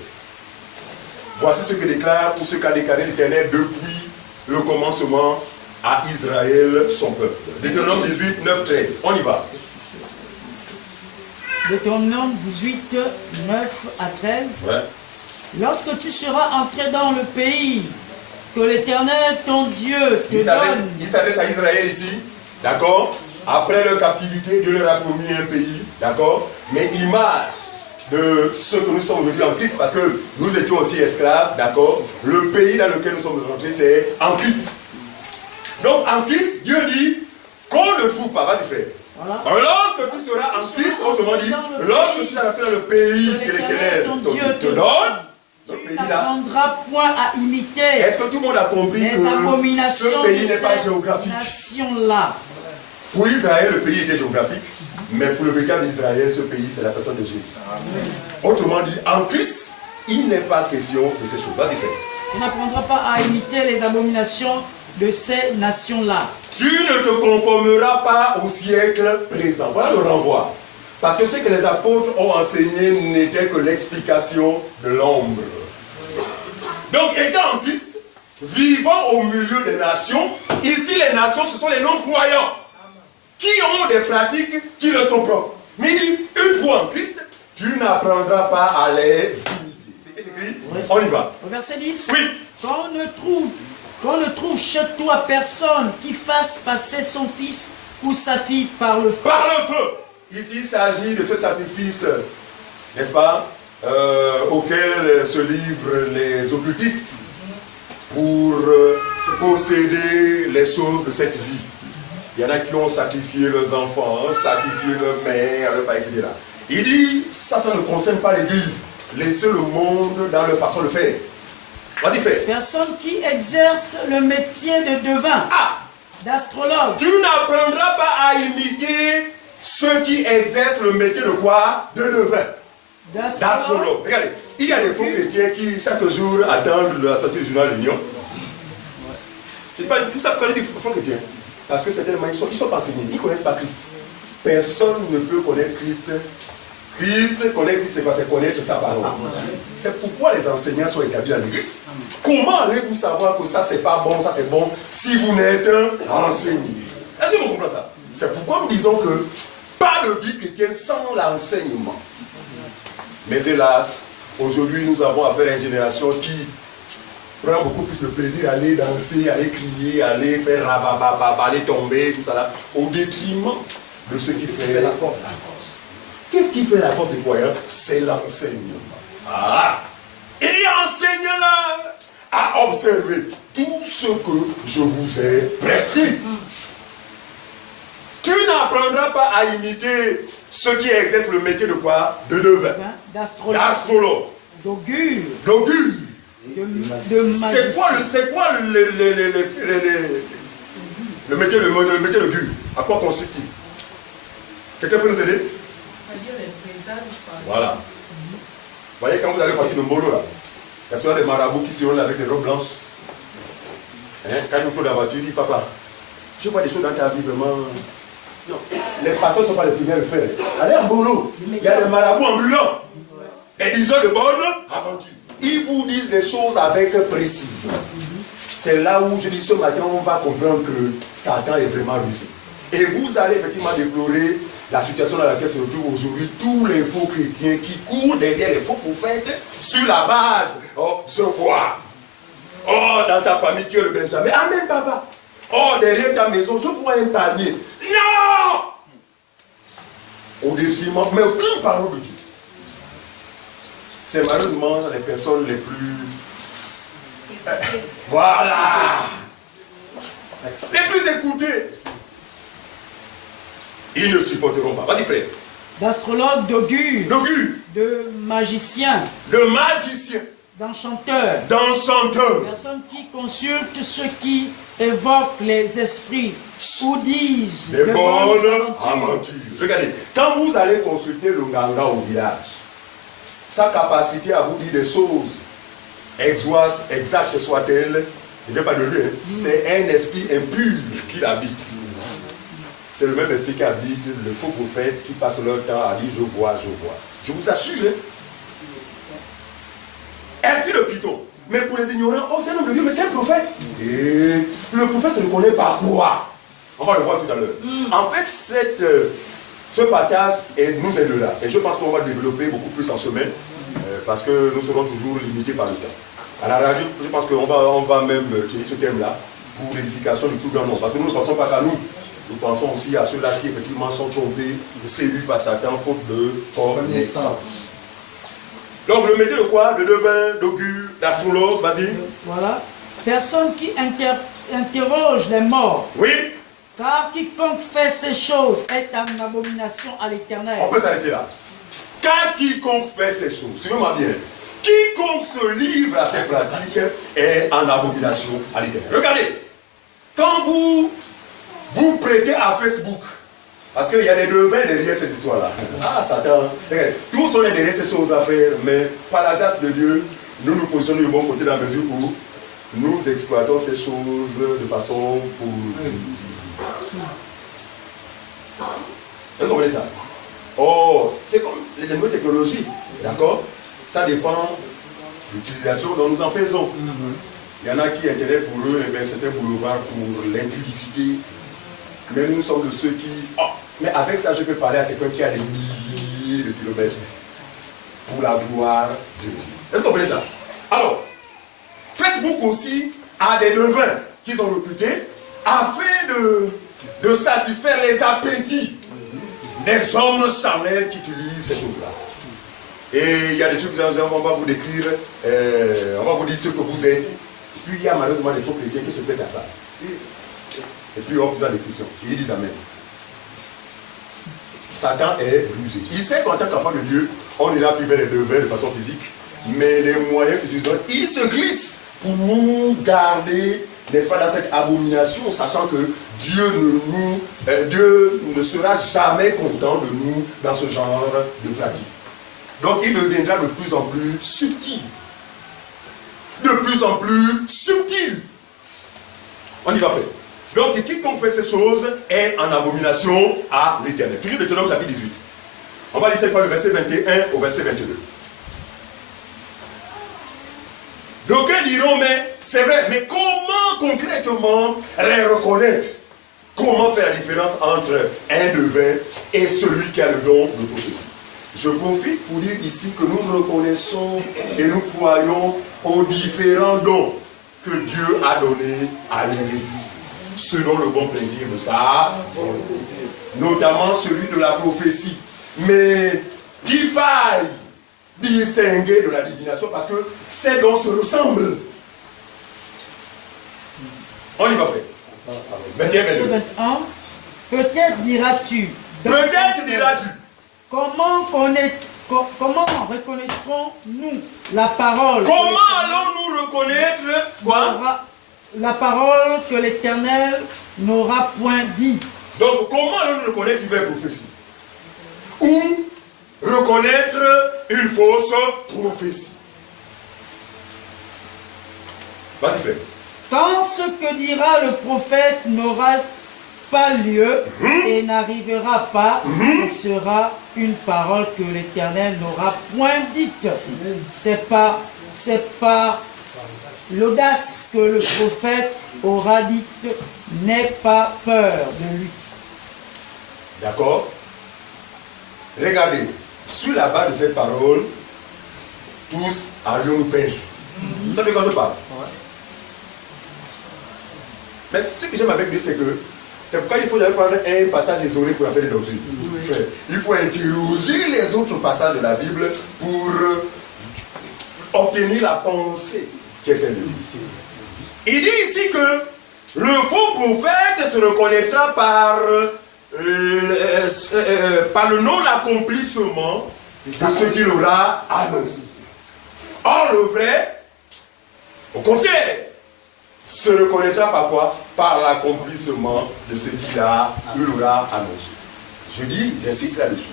Voici ce que déclare ou ce qu'a déclaré l'Éternel depuis le commencement à Israël, son peuple. Deutéronome 18, 9, 13. On y va. Deutéronome 18, 9 à 13. Ouais. Lorsque tu seras entré dans le pays que l'Éternel, ton Dieu, te donne. Il s'adresse à Israël ici, d'accord? Après leur captivité, Dieu leur a promis un pays, d'accord? Mais image de ce que nous sommes aujourd'hui en Christ, parce que nous étions aussi esclaves, d'accord? Le pays dans lequel nous sommes rentrés, c'est en Christ. Donc en Christ, Dieu dit qu'on ne trouve pas. Vas-y frère. Voilà. Lorsque tu seras en Christ, autrement dit, lorsque tu seras rentré dans le pays que l'Éternel te donne, ce tu pays-là, n'apprendras point à imiter est-ce que tout le monde a compris les que abominations ce pays de n'est pas cette géographique? nation-là. Pour Israël, le pays était géographique, mais pour le véritable d'Israël, ce pays, c'est la personne de Jésus. Amen. Autrement dit, en Christ, il n'est pas question de ces choses. Vas-y, frère. Tu n'apprendras pas à imiter les abominations de ces nations-là. Tu ne te conformeras pas au siècle présent. Voilà le renvoi. Parce que ce que les apôtres ont enseigné n'était que l'explication de l'ombre. Donc, étant en Christ, vivant au milieu des nations, ici les nations, ce sont les non-croyants qui ont des pratiques qui leur sont propres. Mais il dit, une fois en Christ, tu n'apprendras pas à les imiter. C'est écrit? Oui. On y va. Au verset 10. Oui. Quand on ne trouve Qu'on ne trouve chez toi personne qui fasse passer son fils ou sa fille par le feu. Par le feu. Ici, il s'agit de ce sacrifice, n'est-ce pas, auquel se livrent les occultistes pour posséder les choses de cette vie. Il y en a qui ont sacrifié leurs enfants, sacrifié leur mère, leur père, etc. Il dit, ça ne concerne pas l'Église. Laissez le monde dans leur façon de faire. Vas-y, fais. Personne qui exerce le métier de devin, d'astrologue. Tu n'apprendras pas à imiter ceux qui exercent le métier de quoi? De devin. D'astrologue. Regardez, il y a des faux chrétiens qui chaque jour attendent la sortie du journal de l'Union. Je ne sais pas, vous savez des faux chrétiens. Parce que certainement, ils sont pas enseignés, ils ne connaissent pas Christ. Personne ne peut connaître Christ. Connaître Christ, c'est quoi? C'est connaître sa parole. C'est pourquoi les enseignants sont établis dans l'église. Comment allez-vous savoir que ça c'est pas bon, ça c'est bon, si vous n'êtes enseigné? Est-ce que vous comprenez ça? C'est pourquoi nous disons que pas de vie chrétienne sans l'enseignement. Mais hélas, aujourd'hui nous avons affaire à une génération qui prend beaucoup plus de plaisir à aller danser, à aller crier, à aller faire rabababa, aller tomber, tout ça là, au détriment de ce qui fait la force. Qu'est-ce qui fait la force des croyants? C'est l'enseignement. Il enseigne-la à observer tout ce que je vous ai prescrit. Tu n'apprendras pas à imiter ceux qui exercent le métier de quoi? De devin, d'astrologue, d'augure, C'est quoi le métier de gur? À quoi consiste-t-il? Quelqu'un peut nous aider? Voilà. Vous voyez, quand vous allez partir de Mbolo, là, il y a souvent des marabouts qui sont là avec des robes blanches. Hein? Quand ils nous tournent la voiture, ils disent, papa, je vois des choses dans ta vie vraiment. Non, les pasteurs ne sont pas les premiers à le faire. Allez en Mbolo, il y a des marabouts ambulants. Et ils ont de bonnes aventures. Ils vous disent les choses avec précision. C'est là où je dis ce matin, on va comprendre que Satan est vraiment rusé. Et vous allez effectivement déplorer la situation dans laquelle se retrouvent aujourd'hui tous les faux chrétiens qui courent derrière les faux prophètes sur la base. Oh, je vois. Oh, dans ta famille, tu es le Benjamin. Amen, papa. Oh, derrière ta maison, je vois un panier. Non! Au détriment, mais aucune parole de Dieu. C'est malheureusement les personnes les plus... Voilà! Les plus écoutées. Ils ne supporteront pas. Vas-y, frère. D'astrologue, d'augure, D'augure, de magicien, de magicien, d'enchanteur, d'enchanteur, personnes qui consultent ceux qui évoquent les esprits ou disent des de bonnes aventures. Regardez, quand vous allez consulter le Nganga au village, sa capacité à vous dire des choses, exactes soient-elles, il ne vient pas de lui, c'est un esprit impur qui l'habite. C'est le même esprit qui habite le faux prophète qui passe leur temps à dire je vois, je vois. Je vous assure. Esprit de Python. Mais pour les ignorants, oh c'est un homme de Dieu, mais c'est un prophète. Et le prophète se ne connaît pas quoi. On va le voir tout à l'heure. En fait, ce partage nous aide là. Et je pense qu'on va le développer beaucoup plus en semaine. Parce que nous serons toujours limités par le temps. À la radio, je pense qu'on va même utiliser ce thème-là pour l'édification du plus grand nombre. Parce que nous ne pensons pas qu'à nous. Nous pensons aussi à ceux-là qui effectivement sont trompés, séduits par Satan, faute de connaissance. Donc le métier de quoi? De devin, d'augure, d'astrologue, vas-y. Voilà. Personne qui interroge les morts. Oui. Car quiconque fait ces choses est une abomination à l'Éternel. On peut s'arrêter là. Car quiconque fait ces choses, suivez-moi bien, quiconque se livre à ces pratiques est en abomination à l'Éternel. Regardez, quand vous prêtez à Facebook, parce qu'il y a des devins derrière cette histoire-là. Ah, Satan, regardez, tous sont derrière ces choses à faire, mais par la grâce de Dieu, nous nous positionnons du bon côté dans la mesure où nous exploitons ces choses de façon positive. Est-ce que vous comprenez ça? Oh, c'est comme les nouvelles technologies, d'accord? Ça dépend de l'utilisation dont nous en faisons. Il y en a qui intéressent pour eux, c'est un boulevard pour l'impudicité. Mais nous sommes de ceux qui... Oh, mais avec ça, je peux parler à quelqu'un qui a des milliers de kilomètres pour la gloire de Dieu. Est-ce que vous comprenez ça? Alors, Facebook aussi à des devins qu'ils ont recrutés afin de satisfaire les appétits des hommes charnels qui utilisent ces choses-là. Et il y a des trucs, on va vous décrire, on va vous dire ce que vous êtes. Et puis il y a malheureusement des faux chrétiens qui se prêtent à ça. Et puis on vous dans l'écriture. Ils disent Amen. Satan est rusé. Il sait qu'en tant qu'enfant de Dieu, on ira plus vers les devins de façon physique. Mais les moyens que tu donnes, il se glisse pour nous garder, n'est-ce pas, dans cette abomination, sachant que Dieu ne sera jamais content de nous dans ce genre de pratique. Donc il deviendra de plus en plus subtil. De plus en plus subtil. On y va faire. Donc quiconque fait ces choses est en abomination à l'Éternel. Toujours Deutéronome chapitre 18. On va lire cette fois le verset 21 au verset 22. D'aucuns diront, mais c'est vrai, mais comment concrètement les reconnaître? Comment faire la différence entre un devin et celui qui a le don de prophétie? Je profite pour dire ici que nous reconnaissons et nous croyons aux différents dons que Dieu a donnés à l'Église, selon le bon plaisir de sa volonté, notamment celui de la prophétie. Mais qu'il faille distinguer de la divination parce que ces dons se ressemblent. On y va faire. 21. Peut-être diras-tu. Peut-être diras-tu. Comment reconnaîtrons-nous la parole? Comment allons-nous reconnaître quoi? La parole que l'Éternel n'aura point dit. Donc, comment allons-nous reconnaître une vraie prophétie? Ou reconnaître une fausse prophétie? Vas-y, frère. Quand ce que dira le prophète n'aura pas lieu et n'arrivera pas, ce sera une parole que l'Éternel n'aura point dite. C'est pas l'audace que le prophète aura dite, n'aie pas peur de lui. D'accord? Regardez, sur la base de cette parole, tous allions-nous perdre. Vous savez de quoi je parle? Mais ce que j'aime avec Dieu, c'est que c'est pourquoi il faut jamais prendre un passage isolé pour la faire des doctrines. Il faut interroger les autres passages de la Bible pour obtenir la pensée qui est celle de Dieu. Il dit ici que le faux prophète se reconnaîtra par le non-accomplissement de ce qu'il aura annoncé. Or, le vrai, au contraire, se reconnaîtra par quoi? Par l'accomplissement de ce qu'il aura annoncé. Je dis, j'insiste là-dessus.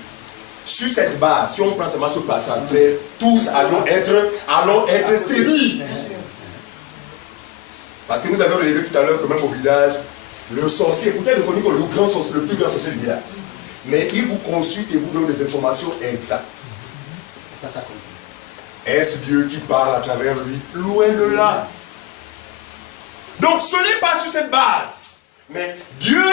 Sur cette base, si on prend seulement ce passage, frère, tous allons être séduits. Parce que nous avions relevé tout à l'heure que même au village, le sorcier, écoutez le chronique, le plus grand sorcier du village. Mais il vous consulte et vous donne des informations exactes. Ça compte. Est-ce Dieu qui parle à travers lui? Loin de là. Donc ce n'est pas sur cette base. Mais Dieu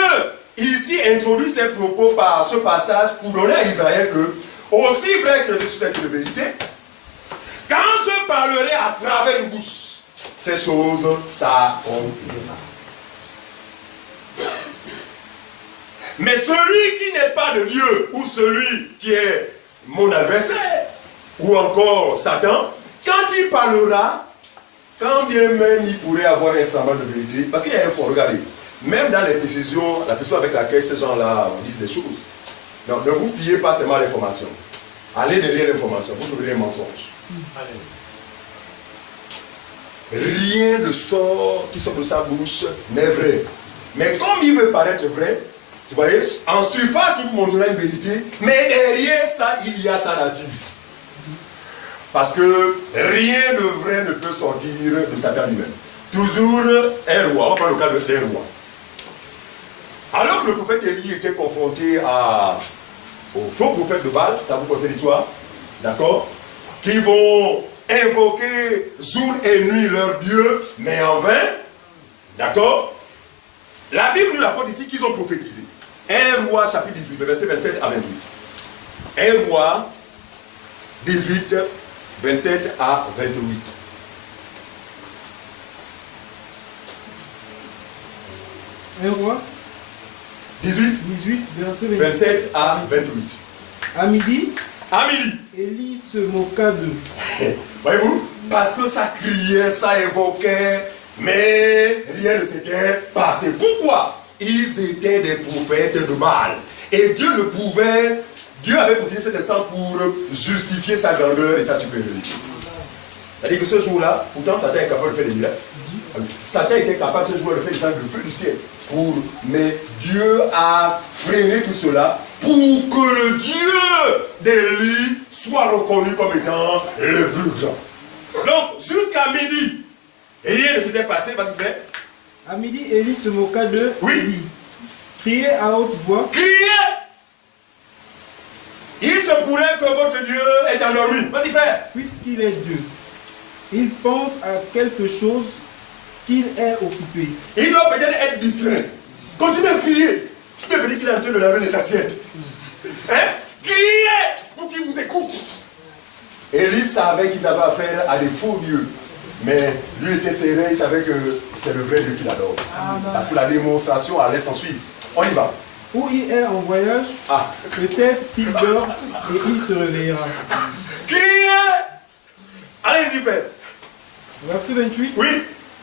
ici introduit ses propos par ce passage pour donner à Israël que, aussi vrai que je suis une vérité, quand je parlerai à travers une bouche, ces choses s'accompliront. Mais celui qui n'est pas de Dieu, ou celui qui est mon adversaire, ou encore Satan, quand il parlera, quand bien même il pourrait avoir un semblant de vérité, parce qu'il y a un fond, regardez, même dans les précisions, la précision avec laquelle ces gens-là disent des choses, donc ne vous fiez pas seulement à l'information. Allez derrière l'information, vous trouverez un mensonge. Rien ne sort qui sort de sa bouche n'est vrai. Mais comme il veut paraître vrai, tu voyez, en surface il vous montrera une vérité, mais derrière ça, il y a sa nature. Parce que rien de vrai ne peut sortir de Satan lui-même. Toujours un roi, on va prendre le cas d'un roi. Alors que le prophète Élie était confronté au faux prophète de Baal, ça vous connaissez l'histoire, d'accord, qui vont invoquer jour et nuit leur Dieu, mais en vain, d'accord. La Bible nous rapporte ici qu'ils ont prophétisé. 1 Roi chapitre 18, verset 27 à 28. 1 Roi 18, 27 à 28. 1 roi 18, 18, verset 27 à 28. À midi, À midi. Élie se moqua d'eux. Voyez-vous? Parce que ça criait, ça évoquait, mais rien ne s'était passé. Pourquoi? Ils étaient des prophètes de Baal. Et Dieu le pouvait, Dieu avait profité cet instant pour justifier sa grandeur et sa supériorité. C'est-à-dire que ce jour-là, pourtant Satan est capable de faire des miracles. Satan était capable ce jour de faire descendre le feu du ciel. Mais Dieu a freiné tout cela pour que le Dieu d'Élie soit reconnu comme étant le plus grand. Donc, jusqu'à midi, rien ne s'était passé parce qu'il fait À midi, Élie se moqua d'eux. Oui. Et dit, criez à haute voix. crier. Il se pourrait que votre Dieu est endormi. Vas-y, frère. Puisqu'il est Dieu, il pense à quelque chose qu'il est occupé. Il doit peut-être être distrait. Continuez à crier. Tu peux me dire qu'il est en train de laver les assiettes. Hein? Criez pour qu'il vous écoute. Élie savait qu'ils avaient affaire à des faux dieux. Mais lui était serré, il savait que c'est le vrai Dieu qu'il adore. Parce que la démonstration allait s'en suivre. On y va. Où il est en voyage, Ah. peut-être qu'il dort et il se réveillera. Criez. Allez-y, frère. Verset 28. Oui.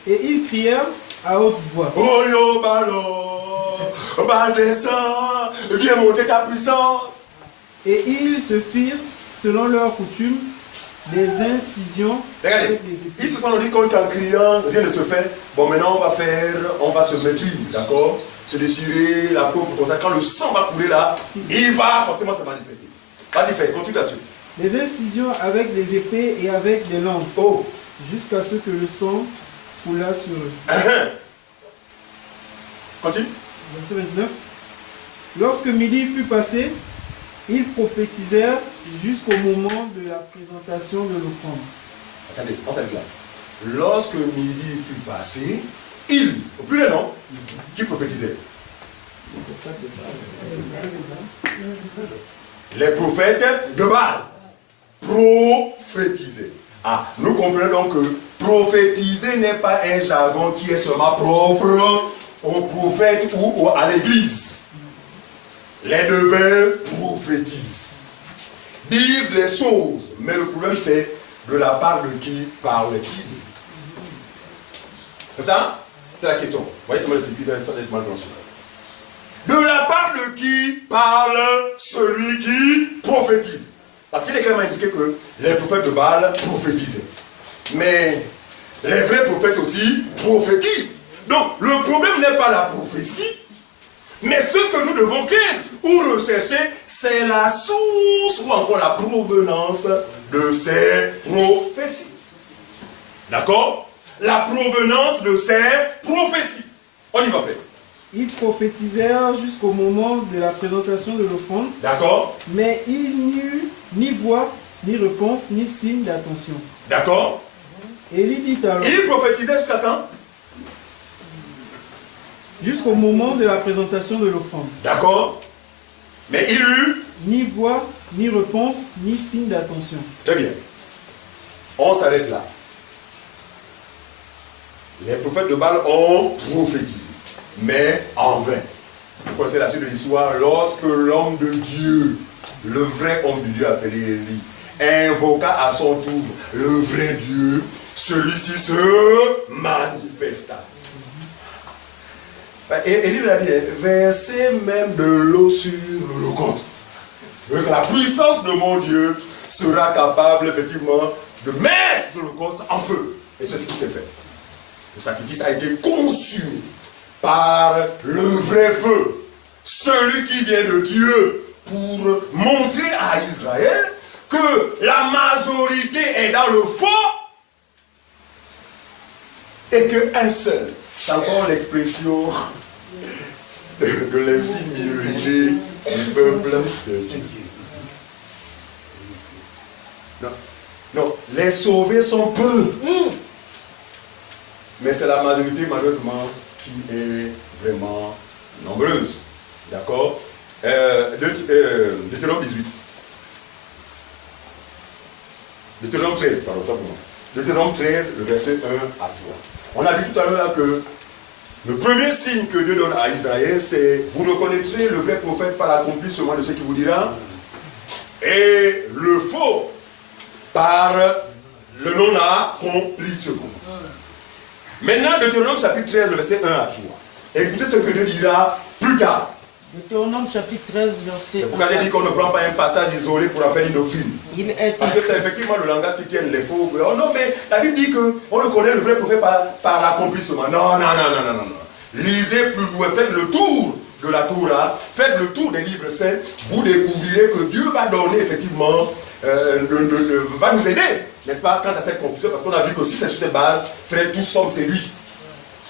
Et ils crièrent à haute voix. Oh yo, ballon. Bal descend. Viens monter ta puissance. Et ils se firent, selon leur coutume, des incisions Regardez, avec des épées. ils se sont dit qu'en criant, rien ne se fait. Bon, maintenant on va se maîtriser, d'accord? Se déchirer la peau, comme ça, quand le sang va couler là, il va forcément se manifester. Vas-y, fais, continue la suite. Des incisions avec des épées et avec des lances, Oh, jusqu'à ce que le sang coulât sur eux. continue. Verset 29. Lorsque midi fut passé, ils prophétisèrent jusqu'au moment de la présentation de l'offrande. Attendez, on s'arrête là. Lorsque midi fut passé, il, au pluriel non, qui prophétisait? Les prophètes de Baal prophétisaient. Ah, nous comprenons donc que prophétiser n'est pas un jargon qui est seulement propre aux prophètes ou à l'église. Les devins prophétisent, disent les choses, mais le problème c'est de la part de qui parle-t-il? C'est ça? C'est la question. Vous voyez, c'est moi le circuit d'être mal blanchi. De la part de qui parle celui qui prophétise? Parce qu'il est clairement indiqué que les prophètes de Baal prophétisaient. Mais les vrais prophètes aussi prophétisent. Donc le problème n'est pas la prophétie, mais ce que nous devons craindre ou rechercher, c'est la source ou encore la provenance de ces prophéties. D'accord? La provenance de ces prophéties. On y va, frère. Ils prophétisèrent jusqu'au moment de la présentation de l'offrande, D'accord? mais il n'y eut ni voix, ni réponse, ni signe d'attention. D'accord? Élie dit alors, Il prophétisait jusqu'à quand? jusqu'au moment de la présentation de l'offrande, D'accord? Mais il eut. ni voix, ni réponse, ni signe d'attention. Très bien. On s'arrête là. Les prophètes de Baal ont prophétisé, mais en vain. Vous connaissez la suite de l'histoire. Lorsque l'homme de Dieu, le vrai homme de Dieu appelé Élie, invoqua à son tour le vrai Dieu, celui-ci se manifesta. Et Élie lui a dit, versez même de l'eau sur l'holocauste. La puissance de mon Dieu sera capable effectivement de mettre l'holocauste en feu. Et c'est ce qui s'est fait. Le sacrifice a été consumé par le vrai feu. Celui qui vient de Dieu pour montrer à Israël que la majorité est dans le faux et qu'un seul. C'est encore l'expression de l'infime minorité du peuple de Dieu. Non, non, les sauvés sont peu. Mais c'est la majorité, malheureusement, qui est vraiment nombreuse. D'accord? Deutéronome 18. Deutéronome 13, pardon, pas pour moi. Deutéronome 13, le verset 1 à 3. On a vu tout à l'heure là que Le premier signe que Dieu donne à Israël, c'est vous reconnaîtrez le vrai prophète par l'accomplissement de ce qu'il vous dira, et le faux par le non-accomplissement. Maintenant, Deutéronome chapitre 13, le verset 1 à 3. Écoutez ce que Dieu dira plus tard. Deutéronome chapitre 13, verset 1. C'est pourquoi j'ai dit qu'on ne prend pas un passage isolé pour en faire une doctrine. Il est Parce que c'est effectivement le langage qui tient les faux. Oh non, mais la Bible dit qu'on reconnaît le vrai prophète par l'accomplissement. Non. Lisez plus loin, faites le tour de la Torah, faites le tour des livres saints, vous découvrirez que Dieu va donner effectivement, va nous aider, n'est-ce pas, quant à cette conclusion, parce qu'on a vu que si c'est sur cette base, frère, tous sommes c'est lui.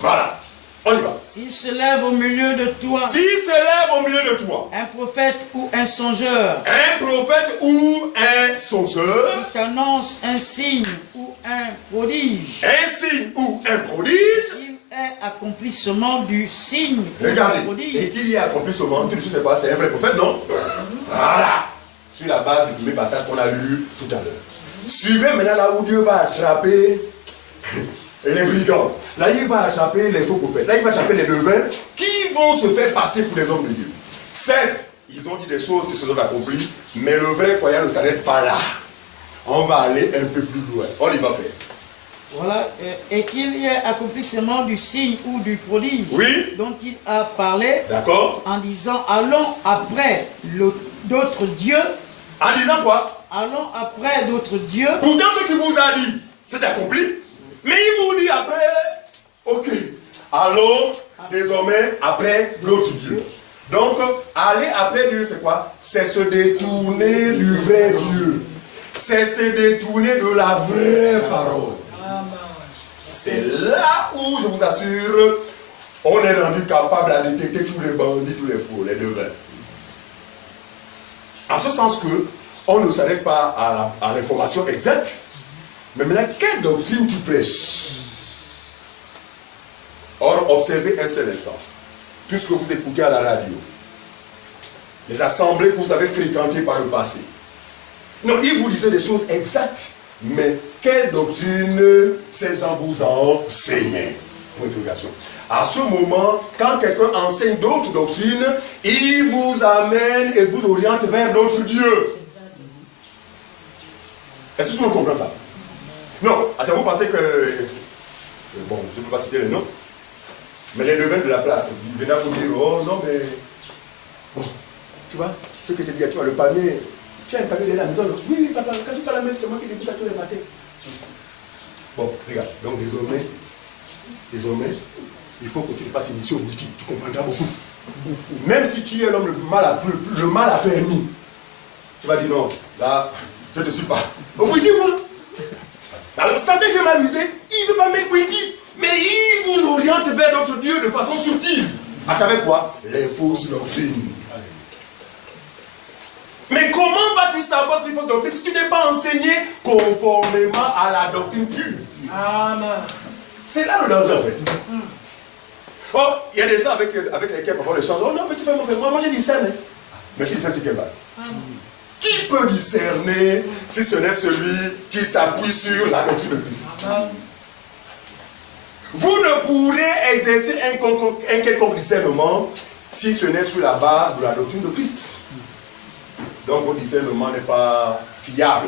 Voilà, on y va. S'il se lève au milieu de toi, S'il se lève au milieu de toi, un prophète ou un songeur, un prophète ou un songeur, qui t'annonce un signe ou un prodige, un signe ou un prodige, il est accomplissement du signe ou du regardez, prodige. et qu'il y ait accomplissement, tu ne sais pas, c'est un vrai prophète, non? Voilà, sur la base du premier passage qu'on a lu tout à l'heure. Suivez maintenant là où Dieu va attraper les brigands. Là, il va attraper les faux prophètes. Là, il va attraper les devins qui vont se faire passer pour les hommes de Dieu. Certes, ils ont dit des choses qui se sont accomplies, mais le vrai croyant ne s'arrête pas là. On va aller un peu plus loin. On y va faire. Voilà, et qu'il y ait accomplissement du signe ou du prodige Oui. dont il a parlé D'accord? en disant allons après d'autres dieux, En disant quoi? allons après d'autres dieux. Pourtant, ce qu'il vous a dit, c'est accompli. Mais il vous dit après, ok, allons désormais après l'autre Dieu. Donc, aller après Dieu, c'est quoi? C'est se détourner du vrai Dieu. C'est se détourner de la vraie parole. C'est là où, je vous assure, on est rendu capable à détecter tous les bandits, tous les faux, les devins. En ce sens que, on ne s'arrête pas à l'information exacte. Mais maintenant, quelle doctrine tu prêches? Or, observez un seul instant. Tout ce que vous écoutez à la radio, les assemblées que vous avez fréquentées par le passé. Non, ils vous disaient des choses exactes. Mais quelle doctrine ces gens vous enseignaient? Point d'interrogation. À ce moment, quand quelqu'un enseigne d'autres doctrines, il vous amène et vous oriente vers d'autres dieux. Est-ce que tout le monde comprend ça? Non, attends, vous pensez que... Bon, je ne peux pas citer les noms. Mais les devins de la place, ils venaient vous dire, oh non, mais... Bon, tu vois, ce que tu dis, tu vois, le palmier... Tu as un palmier de la maison, non? Oui, papa, quand tu parles la même, c'est moi qui débouche ça tous les matins. Bon, regarde, donc désormais, il faut que tu fasses une mission multiple, tu comprendras beaucoup. Même si tu es l'homme le mal affermi, tu vas dire non, là, je ne te suis pas. Donc, oui, dis-moi. Alors, Satan, je vais m'amuser, il ne veut pas mettre Witty, mais il vous oriente vers d'autres dieux de façon subtile. À travers quoi? Les fausses doctrines. Mais comment vas-tu savoir si c'est une fausse doctrine si tu n'es pas enseigné conformément à la doctrine pure? Amen. C'est là le danger en fait. Oh, il y a des gens avec lesquels parfois les change. Oh non, mais tu fais mon frère, moi j'ai discerné. Mais tu discernes sur quelle base? Qui peut discerner si ce n'est celui qui s'appuie sur la doctrine de Christ? Vous ne pourrez exercer un quelconque discernement si ce n'est sur la base de la doctrine de Christ. Donc votre discernement n'est pas fiable.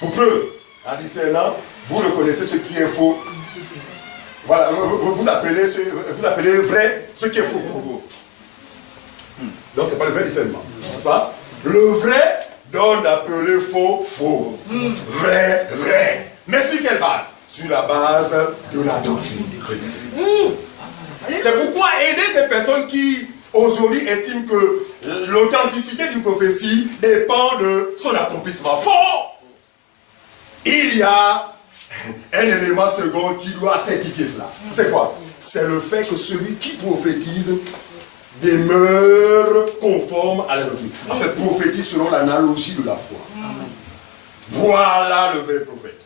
Pour preuve, en discernant, vous reconnaissez ce qui est faux. Voilà, vous appelez vrai ce qui est faux pour vous. Donc ce n'est pas le vrai discernement. N'est-ce pas? Le vrai donne d'appeler faux, faux. Vrai, vrai. Mais sur quelle base? Sur la base de la doctrine de Christ. C'est pourquoi aider ces personnes qui aujourd'hui estiment que l'authenticité d'une prophétie dépend de son accomplissement. Faux! Il y a un élément second qui doit certifier cela. C'est quoi? C'est le fait que celui qui prophétise demeure conforme à la doctrine. En fait, prophétise selon l'analogie de la foi. Voilà le vrai prophète.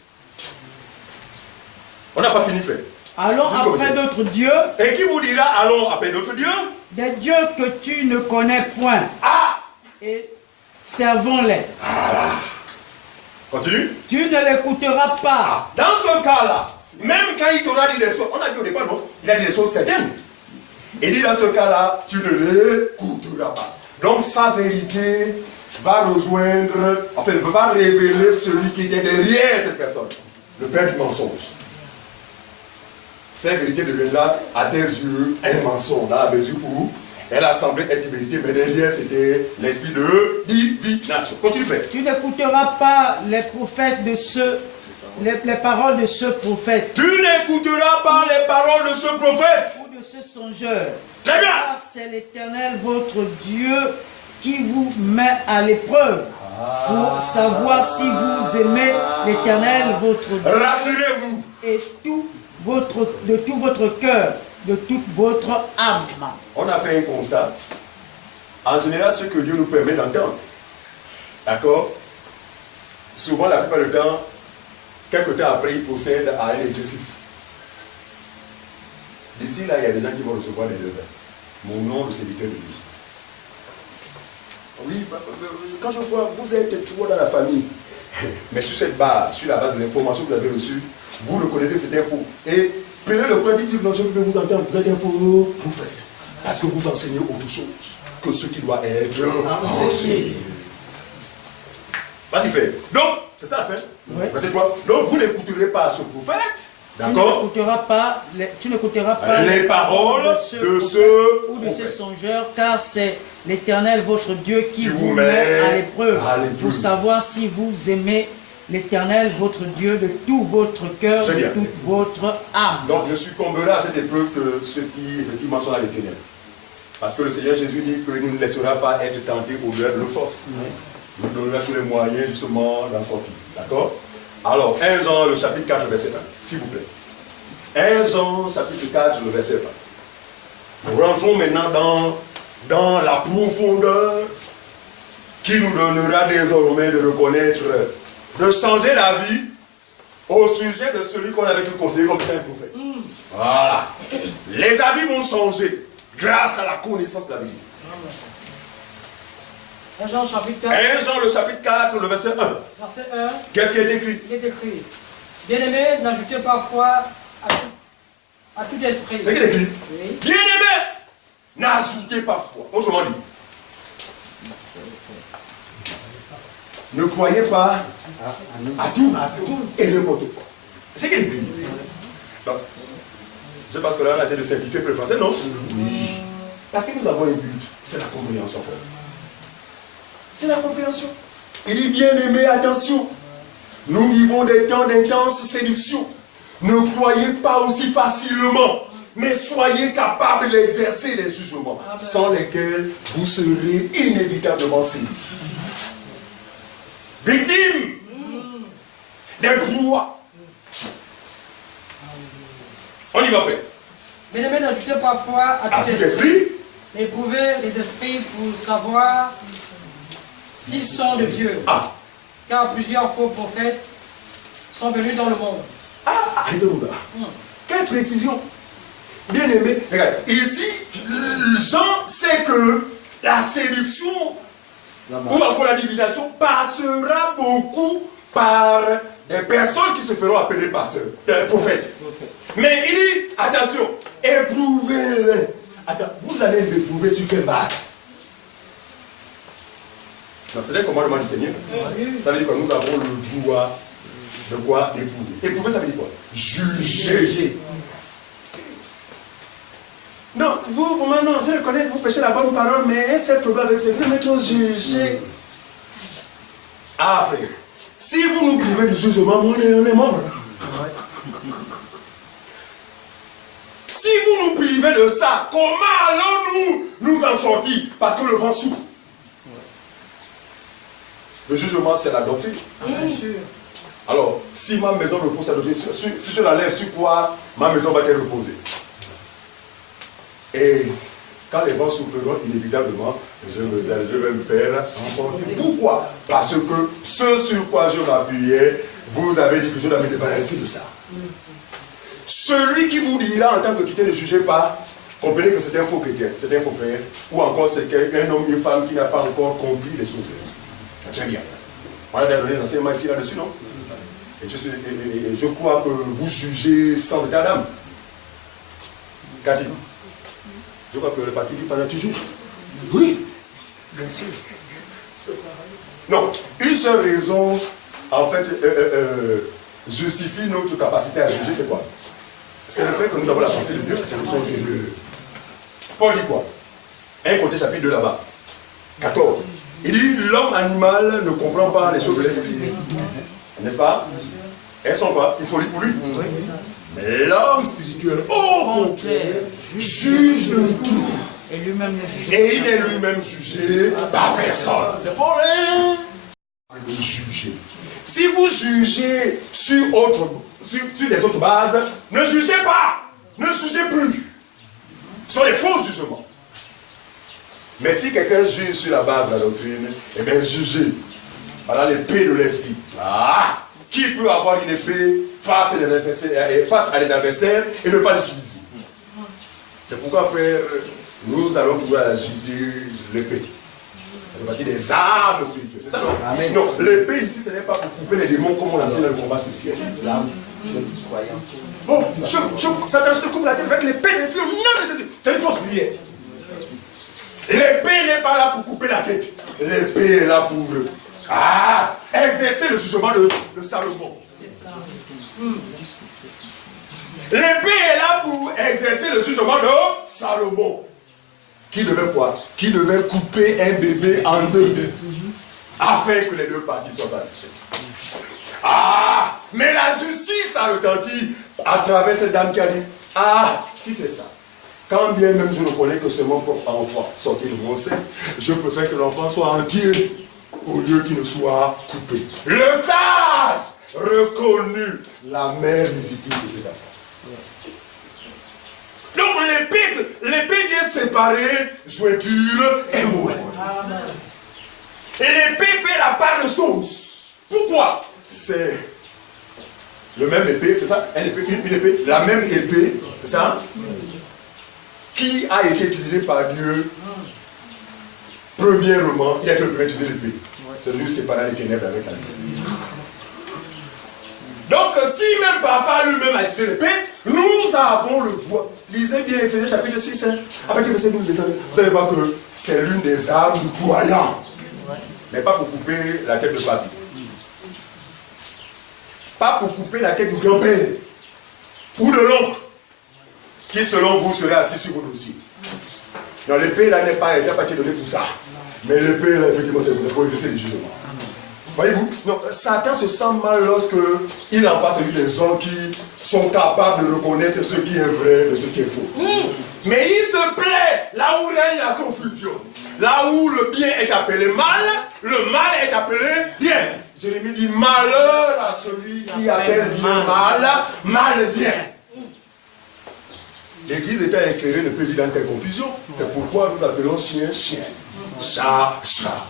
On n'a pas fini, frère. Allons après d'autres dieux. Et qui vous dira allons après d'autres dieux? Des dieux que tu ne connais point. Ah! Et servons-les. Ah! Continue. Tu ne l'écouteras pas. Dans ce cas-là, Même quand il t'aura dit des choses, on a dit au départ, non, il a dit des choses certaines. Il dit dans ce cas-là, tu ne l'écouteras pas. Donc sa vérité va rejoindre, enfin, va révéler celui qui était derrière cette personne, le père du mensonge. Cette vérité deviendra à tes yeux un mensonge, dans la mesure où elle a semblé être une vérité, mais derrière c'était l'esprit de divination. Continue, frère. Tu n'écouteras pas les prophètes de les paroles de ce prophète. Tu n'écouteras pas les paroles de ce prophète. Ou de ce songeur. Très bien. Car c'est l'Éternel votre Dieu qui vous met à l'épreuve pour savoir si vous aimez l'Éternel votre Dieu. Rassurez-vous. Et de tout votre cœur, de toute votre âme. On a fait un constat. En général, ce que Dieu nous permet d'entendre, d'accord, souvent, la plupart du temps, quelque temps après, il procède à un exercice. D'ici là, il y a des gens qui vont recevoir des levains. Mon nom de serviteur de Dieu. Oui, quand je vois, vous êtes toujours dans la famille. Mais sur cette base, sur la base de l'information que vous avez reçue, vous reconnaissez cette info. Et prenez le point de dire, non, je peux vous entendre, vous êtes un faux prophète. Parce que vous enseignez autre chose que ce qui doit être enseigné. Vas-y, frère. Donc, c'est ça la fin. Oui. Verset 3. Donc, vous n'écouterez pas ce prophète. D'accord? Tu n'écouteras pas les paroles de ce ou de ce songeur, car c'est l'Éternel votre Dieu qui vous met à l'épreuve pour savoir si vous aimez l'Éternel votre Dieu de tout votre cœur, de toute votre âme. Donc je succomberai à cette épreuve que ceux qui effectivement sont à l'Éternel. Parce que le Seigneur Jésus dit qu'il ne nous laissera pas être tentés au-delà de nos forces. Il nous donnera tous les moyens justement d'en sortir. D'accord? Alors, 1 Jean, le chapitre 4, verset 1, s'il vous plaît. 1 Jean, chapitre 4, le verset 1. Nous rentrons maintenant dans la profondeur qui nous donnera désormais de reconnaître, de changer la vie au sujet de celui qu'on avait considéré comme un prophète. Voilà. Les avis vont changer grâce à la connaissance de la vérité. 1 Jean chapitre 4. 1 Jean, le chapitre 4, le verset 1. Verset 1. Qu'est-ce qui est écrit? Il est écrit. Bien-aimés, n'ajoutez pas foi à tout esprit. C'est qui est écrit? Oui. Bien-aimés, n'ajoutez pas foi. Autrement dit, ne croyez pas à tout et n'importe quoi. C'est qui est écrit? Donc, je pense que là, on essaie de simplifier pour le français, non? Oui. Parce que nous avons un but, c'est la compréhension, frère. C'est la compréhension. Il dit, bien-aimé, attention. Nous vivons des temps d'intense séduction. Ne croyez pas aussi facilement, mais soyez capables d'exercer les jugements, sans lesquels vous serez inévitablement séduits. Victime des proies. On y va, frère. Bien-aimés, n'ajoutez pas foi à tout esprit, mais éprouvez les esprits pour savoir s'ils sont de Dieu. Ah. Car plusieurs faux prophètes sont venus dans le monde. Ah, arrêtez-vous là. Quelle précision. Bien aimé. Regarde, ici, Jean sait que la séduction ou encore la divination passera beaucoup par des personnes qui se feront appeler pasteurs, des prophètes. Mais il dit, attention, éprouvez-les. Attends, vous allez les éprouver sur quelle base? Non, c'est un commandement du Seigneur. Ça veut dire que nous avons le droit de quoi éprouver. Éprouver, ça veut dire quoi? Juger. Non, vous, maintenant, je reconnais que vous prêchez la bonne parole, mais un seul problème avec c'est que vous mettez juger. Ah, frère, si vous nous privez du jugement, on est mort. Si vous nous privez de ça, comment allons-nous nous en sortir? Parce que le vent souffle. Le jugement, c'est la doctrine. Bien sûr. Alors, si ma maison repose sur la doctrine, si je l'enlève, sur quoi ma maison va être reposée? Et quand les vents souffleront, inévitablement, je vais me faire emporter. Pourquoi? Parce que ce sur quoi je m'appuyais, vous avez dit que je dois me débarrasser de ça. Celui qui vous dira en tant que chrétien ne jugez pas, comprenez que c'est un faux chrétien, c'est un faux frère, ou encore c'est un homme, une femme qui n'a pas encore compris les choses. Très bien. On a donné des enseignements ici là-dessus, non? Et je crois que vous jugez sans état d'âme. Cathy, je crois que le parti dit pendant que tu juges. Oui, bien sûr. Non, une seule raison, en fait, justifie notre capacité à juger, c'est quoi? C'est le fait que nous avons la pensée de Dieu. Paul dit quoi? 1 Corinthiens chapitre 2 là-bas. 14. Il dit, l'homme animal ne comprend pas les choses de l'esprit. N'est-ce pas? Elles sont quoi? Il faut lire pour lui. Mais l'homme spirituel, au contraire, juge le tout. Et lui-même ne juge Et il est lui-même jugé par personne. C'est fort, hein? De juger. Si vous jugez sur les autres bases, ne jugez pas. Ne jugez plus. Ce sont les faux jugements. Mais si quelqu'un juge sur la base de la doctrine, eh bien jugez. Voilà l'épée de l'esprit. Ah! Qui peut avoir une épée face à des adversaires et ne pas l'utiliser? C'est pourquoi, frère, nous allons pouvoir agiter l'épée. Ça fait partie des armes spirituelles. C'est ça, non? Amen. Non, l'épée ici, ce n'est pas pour couper les démons comme on l'enseigne dans le combat spirituel. Bon, Satan, je te coupe la tête avec l'épée de l'esprit au nom de Jésus. C'est une fausse prière. L'épée n'est pas là pour couper la tête. L'épée est là pour exercer le jugement de Salomon. L'épée est là pour exercer le jugement de Salomon. Qui devait quoi? Qui devait couper un bébé en deux. Afin que les deux parties soient satisfaites. Mais la justice a retenti à travers cette dame qui a dit, si c'est ça. Quand bien même je reconnais que c'est mon propre enfant sorti de mon sein, je préfère que l'enfant soit entier au lieu qu'il ne soit coupé. Le sage reconnut la mère légitime de cet enfant. Donc l'épée vient séparer jointure et moelle. Et l'épée fait la part de choses. Pourquoi? C'est le même épée, c'est ça? Une épée, la même épée, c'est ça? Qui a été utilisé par Dieu premièrement, il a été le premier à utiliser l'épée. C'est lui séparer les ténèbres avec la lumière. Donc si même papa lui-même a utilisé l'épée, nous avons le droit. Lisez bien Éphésiens chapitre 6, à partir du verset 12, vous allez voir que c'est l'une des armes du croyant. Mais pas pour couper la tête de papy. Pas pour couper la tête du grand-père ou de l'oncle, qui selon vous serait assis sur vos dossiers. Non, l'épée là n'est pas été donnée pour ça. Mais l'épée là, effectivement, c'est pour exercer le jugement. Voyez-vous? Non, Satan se sent mal lorsque il en face de lui des gens qui sont capables de reconnaître ce qui est vrai de ce qui est faux. Mais il se plaît là où règne la confusion. Là où le bien est appelé mal, le mal est appelé bien. Jérémie dit malheur à celui qui appelle bien mal bien. L'église étant éclairée ne peut vivre dans telle confusion. C'est pourquoi nous appelons chien, chien, chat, chat.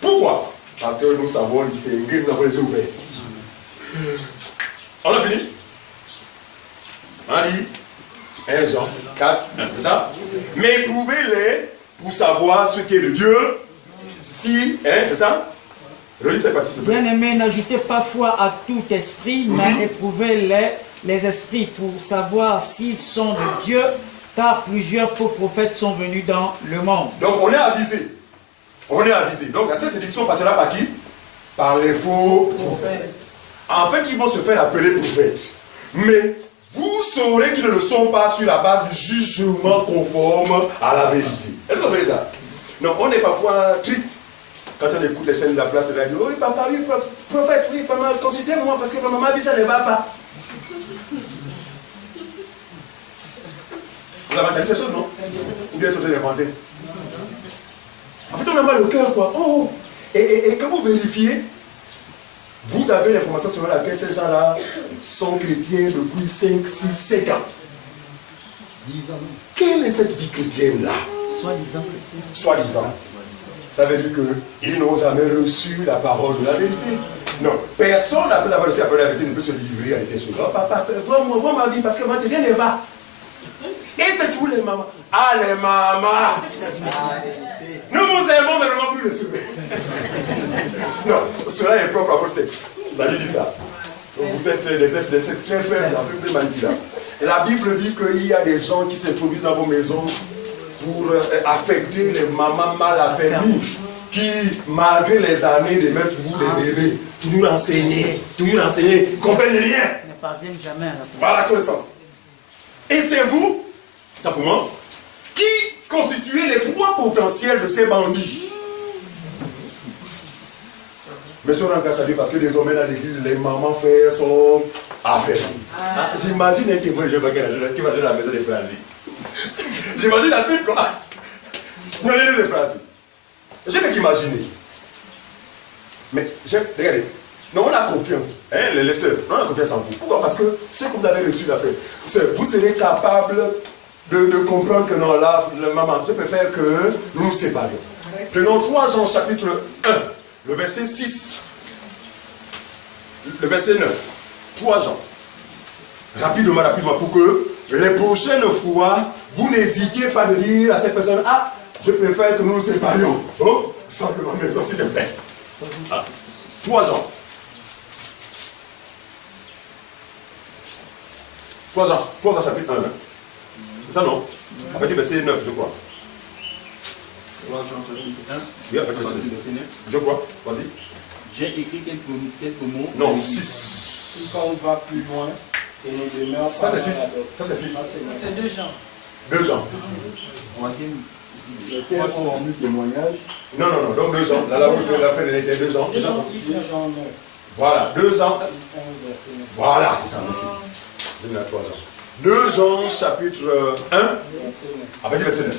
Pourquoi? Parce que nous savons distinguer, nous avons les yeux ouverts. On a fini? On a dit 1 Jean 4, c'est ça? Mais éprouvez-les pour savoir ce qu'est de Dieu. Si, c'est ça? Relis cette partie. Bien-aimés, n'ajoutez pas foi à tout esprit, mais éprouvez les esprits pour savoir s'ils sont de Dieu, car plusieurs faux prophètes sont venus dans le monde. Donc on est avisé. On est avisé. Donc la séduction passera par qui? Par les faux prophètes. En fait, ils vont se faire appeler prophètes. Mais vous saurez qu'ils ne le sont pas sur la base du jugement conforme à la vérité. Est-ce que vous voyez ça? Non, on est parfois triste quand on écoute les chaînes de la place de la radio. Oui, papa, oui, prophète, oui, papa, consultez-moi parce que maman dit ça ne va pas. Vous avez entendu ces choses, non? Ou bien sont inventées? En fait, on a mal au cœur, quoi. Oh! Et quand vous vérifiez, vous avez l'information sur laquelle ces gens-là sont chrétiens depuis 5, 6, 7 ans. 10 ans. Quelle est cette vie chrétienne-là? Soi-disant chrétien. Soi-disant. Ça veut dire qu'ils n'ont jamais reçu la parole de la vérité. Non, personne après avoir reçu la parole de la vérité ne peut se livrer à des questions. Oh, papa, vois ma vie parce que maintenant rien ne va. Et c'est tous les mamans. Ah, les mamans! Nous vous aimons, mais nous ne plus les sauver. Non, cela est propre à votre sexe. La Bible dit ça. Donc vous faites des êtres très faibles, très manipulables. La Bible dit qu'il y a des gens qui s'introduisent dans vos maisons pour affecter les mamans mal affermies qui, malgré les années de mettre vous les bébés, toujours enseigner, comprennent rien. Ne parviennent jamais à la Voilà connaissance. Et c'est vous, simplement, qui constituez les proies potentielles de ces bandits. Mais je rends grâce à Dieu parce que désormais dans l'église, les mamans frères sont affairées. J'imagine un témoin qui va dans la maison des frères. J'imagine la suite quoi. Dans l'église des frères. J'ai fait qu'imaginer. Mais regardez, non, on a confiance. Hein, les sœurs, on a confiance en vous. Pourquoi? Parce que ce que vous avez reçu la fête, vous serez capable de comprendre que non, là, maman, je préfère que nous nous séparions. Prenons 3 Jean chapitre 1. Le verset 6, le verset 9, 3 Jean. Rapidement, pour que les prochaines fois, vous n'hésitiez pas de dire à cette personne, ah, je préfère que nous nous séparions. Oh, simplement, mais ça, s'il te plaît. 3 Jean. 3 Jean chapitre 1. C'est ça, non? Avec le verset 9, je crois. 3 Jean chapitre 1. Oui, avec le verset 9. Je crois, vas-y. J'ai écrit quelques mots. Non, 6. Quand on va plus loin et ne demeure pas. Ça, c'est 6. Ça, c'est 6. C'est 2 gens. 2 Jean. Troisième. Lesquels ont rendu témoignage. Non. Donc 2 Jean. Là, vous faites la fin de l'été, 2 Jean. 2 gens. 2 Jean 9. Voilà, 2 Jean. 1 verset 9. Voilà, c'est ça, merci. Je viens à 3 Jean. 2 Jean, chapitre 1, Verset 9. avec le verset 9.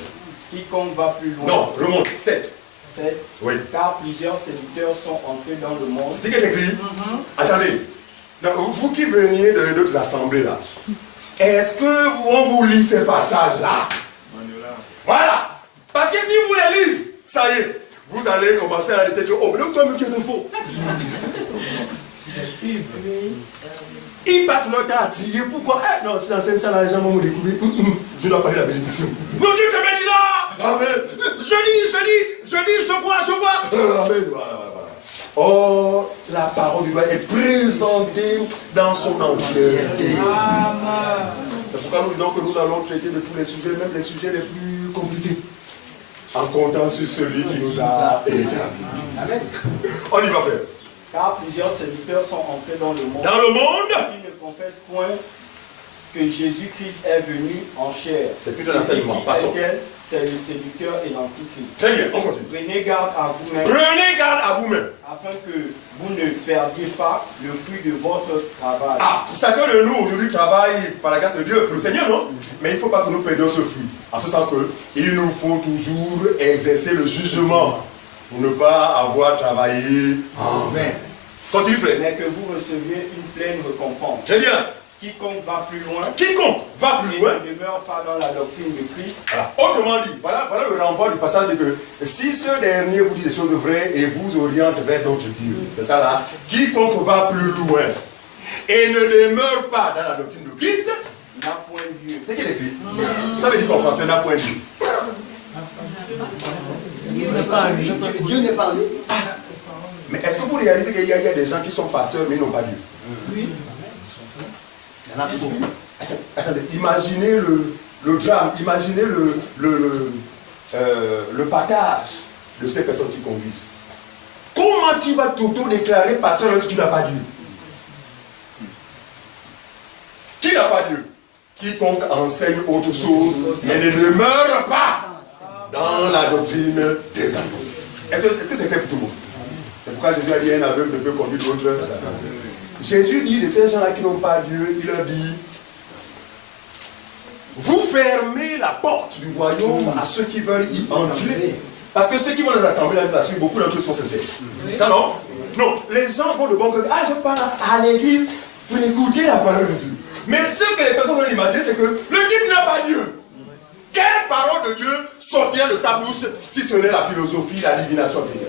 Quiconque va plus loin. Non, remonte, 7. 7. Oui. Car plusieurs séducteurs sont entrés dans le monde. C'est ce qui est écrit. Attendez. Donc, vous qui veniez d'autres assemblées là, est-ce qu'on vous lit ces passages-là? Voilà. Parce que si vous les lisez, ça y est, vous allez commencer à détecter. Oh, mais donc toi, mais qu'est-ce qu'il faut? Ils passent leur temps à trier. Pourquoi? Non, si j'enseigne ça, là, les gens vont me découvrir. Je dois parler de la bénédiction. Mon Dieu te bénira. Amen. Je vois. Amen. Voilà. Oh, la parole du roi est présentée dans son entièreté. C'est pourquoi nous disons que nous allons traiter de tous les sujets, même les sujets les plus compliqués, en comptant sur celui qui nous a établis. Amen. On y va faire. Car plusieurs séducteurs sont entrés dans le monde. Dans le monde, Qui ne confessent point que Jésus-Christ est venu en chair. c'est plus un enseignement. Passons. C'est le séducteur et l'antichrist. Très bien, on continue. Prenez garde à vous-même, Prenez garde à vous-même. afin que vous ne perdiez pas le fruit de votre travail. Ah, chacun de nous aujourd'hui travaille par la grâce de Dieu pour le Seigneur, non? Mais il ne faut pas que nous perdions ce fruit. En ce sens qu'il nous faut toujours exercer le jugement pour ne pas avoir travaillé en vain. Continue, frère. Mais que vous receviez une pleine récompense. Très bien. Quiconque va plus loin Quiconque va plus et loin. ne demeure pas dans la doctrine de Christ, Voilà. Autrement dit, voilà le renvoi du passage de que si ce dernier vous dit des choses vraies et vous oriente vers d'autres dieux, c'est ça là. Quiconque va plus loin et ne demeure pas dans la doctrine de Christ, n'a point Dieu. c'est qu'il est écrit. Ça veut dire qu'en français, n'a point Dieu. Dieu n'est pas lui. Dieu n'est pas lui. Mais est-ce que vous réalisez qu'il y a des gens qui sont pasteurs mais ils n'ont pas Dieu? Oui. Il y en a beaucoup. Attendez, imaginez le drame, imaginez le partage de ces personnes qui conduisent. Comment tu vas t'auto-déclarer pasteur alors que tu n'as pas Dieu? Qui n'a pas Dieu? Quiconque enseigne autre chose, mais ne demeure pas dans la doctrine des aveugles. Est-ce que c'est clair pour tout le monde? C'est pourquoi Jésus a dit un aveugle ne peut conduire d'autres. Jésus dit de ces gens-là qui n'ont pas Dieu, il leur dit, vous fermez la porte du royaume à ceux qui veulent y entrer. Parce que ceux qui vont dans les assemblées, beaucoup d'entre eux sont sincères. C'est ça, non? Non, les gens vont de bon côté. Ah, je pars à l'église pour écouter la parole de Dieu. Mais ce que les personnes veulent imaginer, c'est que le type n'a pas Dieu. Quelle parole de Dieu sortira de sa bouche si ce n'est la philosophie, la divination, etc.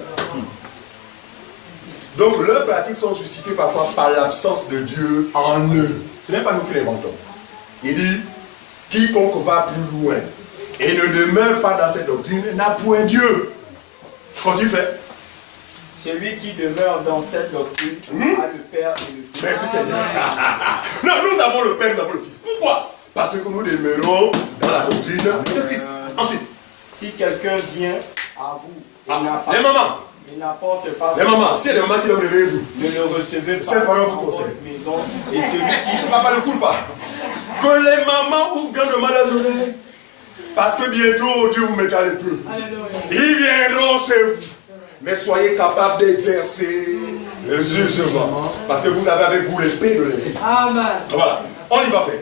Donc leurs pratiques sont justifiées par quoi? Par l'absence de Dieu en eux. Ce n'est pas nous qui l'inventons. Il dit, quiconque va plus loin et ne demeure pas dans cette doctrine n'a point Dieu. Quand tu fais? Celui qui demeure dans cette doctrine a le Père et le Fils. Merci Seigneur. Non, nous avons le Père, nous avons le Fils. Pourquoi? Parce que nous demeurons dans la doctrine de Christ. Ensuite, Si quelqu'un vient à vous les mamans, et n'apporte pas les mamans, si il y a des mamans qui doivent lever vous, ne le recevez pas Ces paroles vous dans conseillent. votre maison. Et celui qui papa ne coule pas. Que les mamans ouvrent grandement les oreilles. Parce que bientôt Dieu vous mettra les peu. Ils viendront chez vous. Mais soyez capables d'exercer le jugement. Parce que vous avez avec vous l'esprit de l'esprit. Amen. Voilà. On y va faire.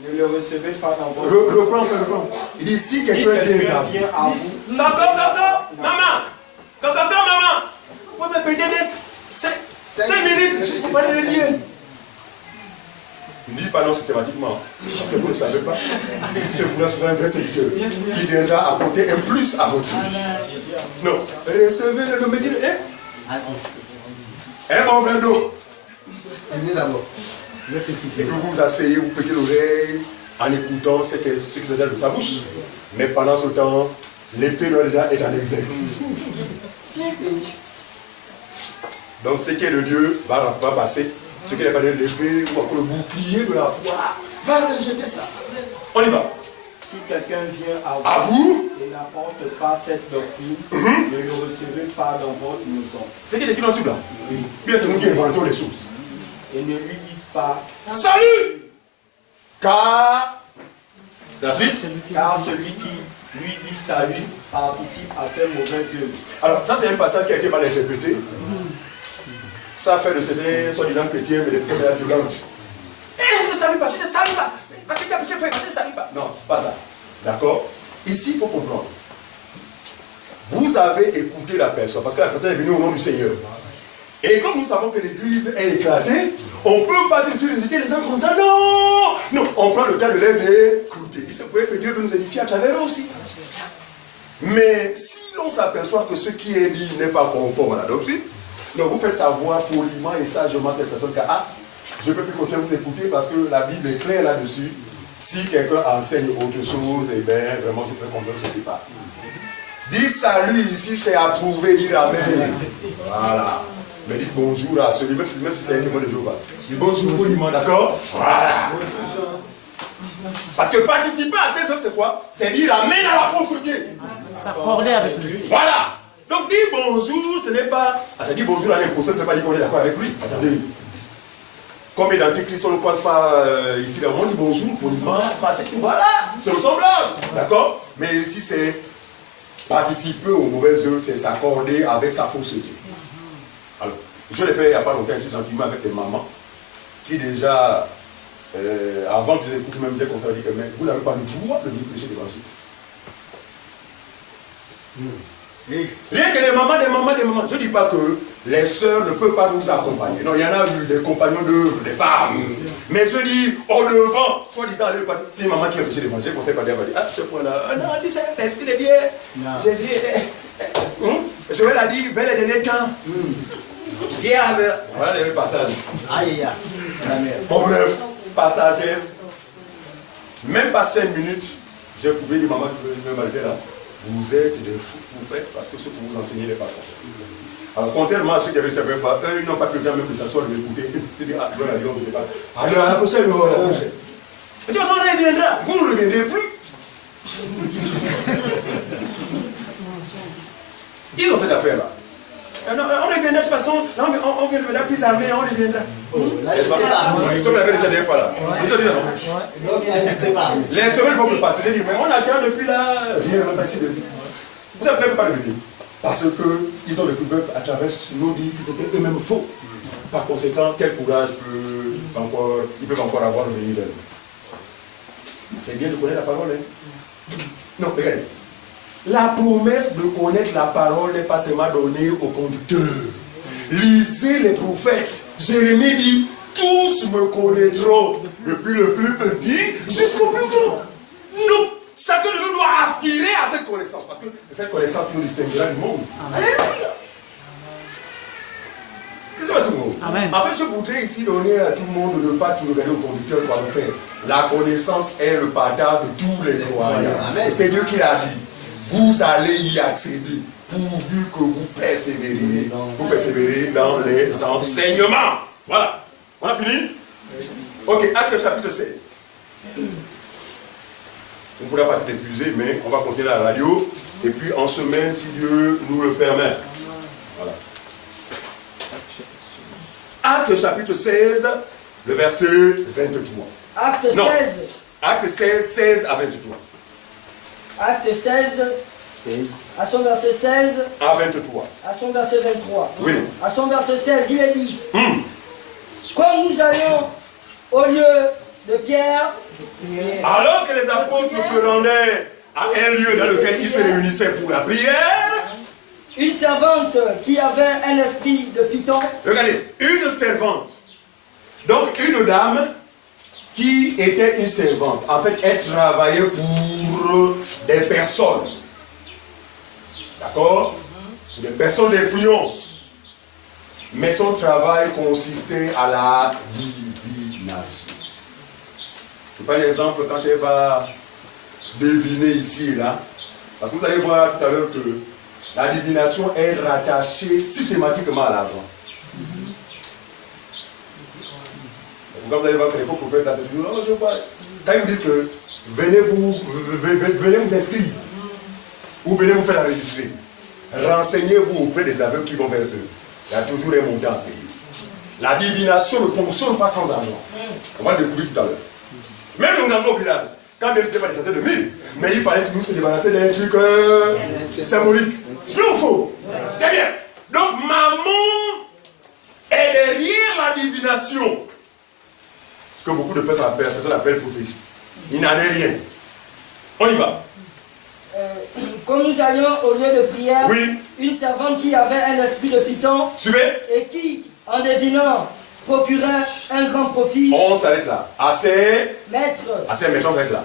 ne le recevez pas dans votre Reprends. Il dit si Si quelqu'un quelqu'un vient vient à vous, maman. Vous pouvez me péter 5 minutes juste pour parler de Dieu. Il ne dit pas non systématiquement. Parce que vous ne savez pas. Ce vous souvent un vrai séducteur qui viendra apporter un plus à votre vie. Non. Recevez le métier. Un bon verre d'eau. Venez d'abord. Je vais te Et souffler. que vous vous asseyez, vous prêtez l'oreille en écoutant ce qui se dit de sa bouche. Mais pendant ce temps, l'épée doit déjà être en exergue. Donc ce qui est de Dieu va passer. Ce qui n'est pas de l'épée ou encore le bouclier de la foi va rejeter ça. On y va. si quelqu'un vient À vous, et n'apporte pas cette doctrine, ne le recevez pas dans votre maison. ce qui est écrit dans ce là. Bien, c'est nous qui inventons les choses. Et ne lui dites pas, Salut! Car la suite. car celui qui lui dit salut participe à ses mauvaises œuvres. Alors, ça, c'est un passage qui a été mal interprété. Ça fait de ces soi-disant chrétiens, mais des premières violentes. Ne salue pas, je te salue pas. Parce que tu as péché, frère, je te salue pas. Non, c'est pas ça. D'accord? Ici, il faut comprendre. Vous avez écouté la personne, parce que la personne est venue au nom du Seigneur. Et comme nous savons que l'église est éclatée, on ne peut pas dire les gens comme ça. Non! Non, on prend le temps de les écouter. Il se pourrait que Dieu veut nous édifier à travers eux aussi. Mais si l'on s'aperçoit que ce qui est dit n'est pas conforme à la doctrine, donc vous faites savoir poliment et sagement à cette personne que je ne peux plus continuer à vous écouter parce que la Bible est claire là-dessus. Si quelqu'un enseigne autre chose, eh bien, vraiment, je peux comprendre que ce n'est pas. Dire salut ici, c'est approuver, dire amen. Voilà. Mais dites bonjour à celui, même si c'est un témoin de Jéhovah. Dites bonjour poliment, d'accord? Voilà. Parce que participer à ces œuvres, c'est quoi? C'est dire amen à la fausseté. S'accorder avec lui. Voilà. Donc dire bonjour, ce n'est pas. C'est dire bonjour à l'imposteur, ce n'est pas dire qu'on est d'accord avec lui. Attendez. Comme dans Christ, on ne passe pas ici dans le monde, dit bonjour, poliment, voilà. C'est le semblable. D'accord? Mais ici, c'est participer aux mauvaises œuvres, c'est s'accorder avec sa fausseté. Alors, je l'ai fait il n'y a pas longtemps ici gentiment avec des mamans qui déjà, avant qu'ils écoutent même bien qu'on s'avait dit que mais vous n'avez pas le droit de venir prêcher devant eux. Rien que des mamans, je ne dis pas que les sœurs ne peuvent pas nous accompagner. Non, il y en a eu des compagnons d'œuvre, des femmes. Mais je dis, au devant, soi-disant, c'est une maman qui a prêché l'évangile, je ne conseille pas dire, ce point-là, non, tu sais, l'esprit de Dieu, Jésus, je vais la dire, vers les derniers temps. Viens avec. Voilà le passage. Aïe, aïe. Bon, bref, passagesse. Même pas 5 minutes, j'ai trouvé des mamans qui me m'arrêter là. Vous êtes des fous, vous faites parce que ce que vous enseignez n'est pas bon. Alors, contrairement à ceux qui avaient cette première fois, eux, ils n'ont pas le temps même de s'asseoir et d'écouter. Ils disent, gloire à Dieu, on ne sait pas. Alors, à la prochaine, à la prochaine. Mais tu vas s'en reviendra. Vous ne reviendrez plus. Ils ont cette affaire-là. On reviendra de toute façon, on viendra plus armé, on reviendra. Ils sont la cette fois là. Les semaines vont passer. J'ai dit, mais on attend depuis là, rien ne va passer de lui. Vous n'avez même pas de venir. Parce qu'ils ont découvert à travers nos vies qu'ils étaient eux-mêmes faux. Par conséquent, quel courage ils peuvent encore avoir le venir d'eux. C'est bien de connaître la parole. Non, regardez. La promesse de connaître la parole n'est pas seulement donnée aux conducteurs. Lisez les prophètes. Jérémie dit, tous me connaîtront, depuis le plus petit jusqu'au plus grand. Non, chacun de nous doit aspirer à cette connaissance, parce que c'est cette connaissance qui nous distinguera du monde. Alléluia. Qu'est-ce que ça va tout le monde? Amen. En fait, je voudrais ici donner à tout le monde de ne pas tout regarder au conducteur quoi le faire. La connaissance est le partage de tous les croyants. C'est Dieu qui l'a dit. Vous allez y accéder. pourvu que vous persévérez dans les enseignements. Voilà. On a fini? Ok, Actes chapitre 16. On ne pourra pas être épuisé, mais on va continuer la radio. Et puis en semaine, si Dieu nous le permet. Voilà. Actes chapitre 16, le verset 23. Acte 16. Non. Acte 16, 16 à 23. Acte 16. À son verset 16. À 23. À son verset 23. Oui. À son verset 16, il est dit. Comme nous allions au lieu de Pierre. Alors que les apôtres se rendaient à un lieu dans lequel ils se réunissaient pour la prière. Une servante qui avait un esprit de python. Regardez, une servante. Donc une dame qui était une servante. En fait, elle travaillait pour des personnes. D'accord? Des personnes d'influence. Mais son travail consistait à la divination. Je prends l'exemple quand elle va deviner ici et là. Parce que vous allez voir tout à l'heure que la divination est rattachée systématiquement à l'argent. Quand vous allez voir que les faux prophètes là, c'est toujours, oh, je vois. Quand ils vous disent que venez vous inscrire, ou venez vous faire enregistrer, renseignez-vous auprès des aveugles qui vont vers eux. Il y a toujours un montant à payer. La divination ne fonctionne pas sans argent. On va le découvrir tout à l'heure. Même le Nganga au village, quand même c'était pas des centaines de mille, mais il fallait que nous se débarrasser d'un truc symbolique. Plus faux. Très bien. Donc maman est derrière la divination que beaucoup de personnes appellent prophétie. Il n'en est rien. On y va. Comme nous allions au lieu de prière, oui. Une servante qui avait un esprit de python. Suivez. Et qui, en devinant, procurait un grand profit. On s'arrête là. Assez. Maître. Assez, maintenant on s'arrête là.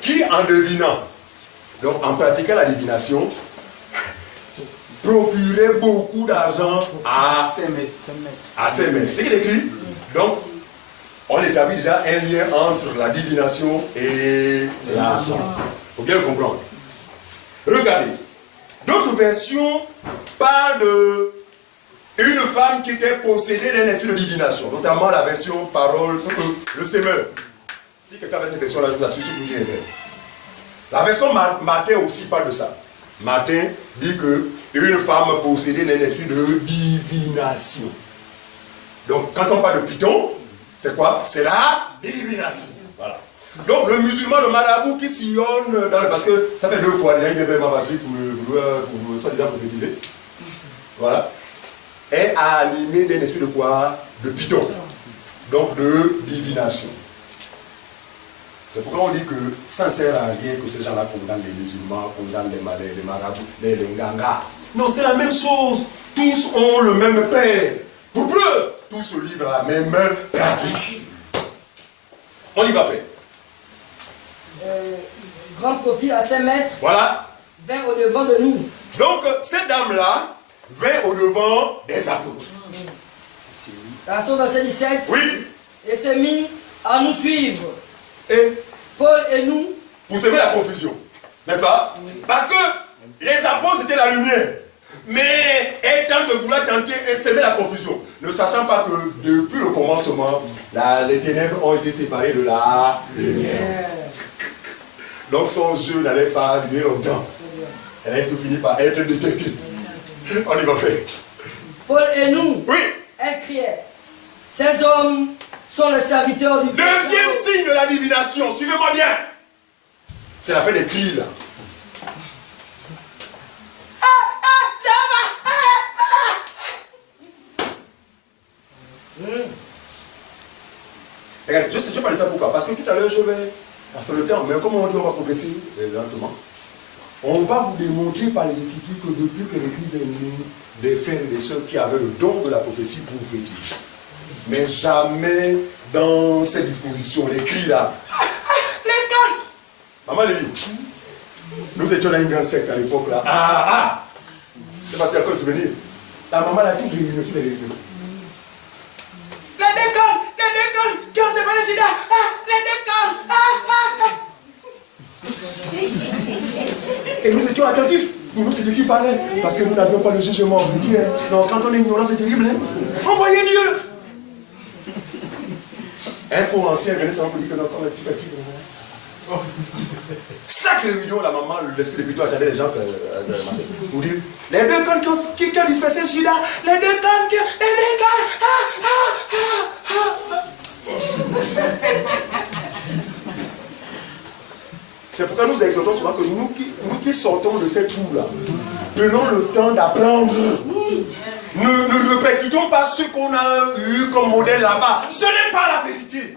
Qui, en devinant, donc en pratiquant la divination, procurait beaucoup d'argent à ses maîtres. C'est qu'il écrit. Donc, on établit déjà un lien entre la divination et l'argent. Il faut bien le comprendre. Regardez. D'autres versions parlent de une femme qui était possédée d'un esprit de divination, notamment la version parole, le semeur. Si quelqu'un avait cette version-là, je vous assure que vous direz. La version Martin aussi parle de ça. Martin dit que une femme possédée d'un esprit de divination. Donc, quand on parle de Python, c'est quoi? C'est la divination. Voilà. Donc, le musulman, le marabout qui sillonne dans le... Parce que ça fait 2 fois déjà, il vient vers ma batterie pour me soi-disant prophétiser. Voilà. Est animé d'un esprit de quoi? De Python. Donc, de divination. C'est pourquoi on dit que ça ne sert à rien que ces gens-là condamnent les musulmans, condamnent les marabouts, les ngangas. Non, c'est la même chose. Tous ont le même père. Pour peu, tous se livrent à la même pratique. On y va faire. Grand profit à ses maîtres. Voilà. Vint au devant de nous. Donc, cette dame-là vint au devant des apôtres. À son verset 17. Oui. Et s'est mis à nous suivre. Et Paul et nous. pour semer la confusion. N'est-ce pas? Oui. Parce que les apôtres, c'était la lumière. Mais étant de vouloir tenter et semer la confusion, ne sachant pas que depuis le commencement, les ténèbres ont été séparées de la lumière. Donc son jeu n'allait pas durer longtemps. Elle a tout fini par être détectée. On y va faire. Paul et nous. Oui. Elle criait. Ces hommes sont les serviteurs du Deuxième signe de la divination, suivez-moi bien. C'est la fin des cris là. Regardez, je vais parler ça pourquoi? Parce que tout à l'heure je vais passer le temps, mais comme on dit, on va progresser lentement. On va vous démontrer par les Écritures que depuis que l'Église est née, des frères et des sœurs qui avaient le don de la prophétie prophétisent. Mais jamais dans ces dispositions, les cris là. L'école! Maman Lévi, nous étions dans une grande secte à l'époque là. C'est parce qu'il y a encore le souvenir. La maman a tout réuni, tous les réunions. Les décoles, qui ont séparé le sida. Les décoles. Et nous étions attentifs. Pour nous, c'est Dieu qui parlait. Parce que nous n'avions pas le jugement. Dieu, donc, quand on est ignorant, c'est terrible. Hein? Envoyez Dieu. Un faux ancien venait sans vous dire que non, quand tu sacré vidéo, la maman, l'esprit de plutôt attendait les gens pour dire les deux cannes qui ont dispersé Judas, les deux cannes, C'est pourquoi nous exhortons souvent que nous qui sortons de ces trous-là, prenons le temps d'apprendre. Ne répétons pas ce qu'on a eu comme modèle là-bas. Ce n'est pas la vérité.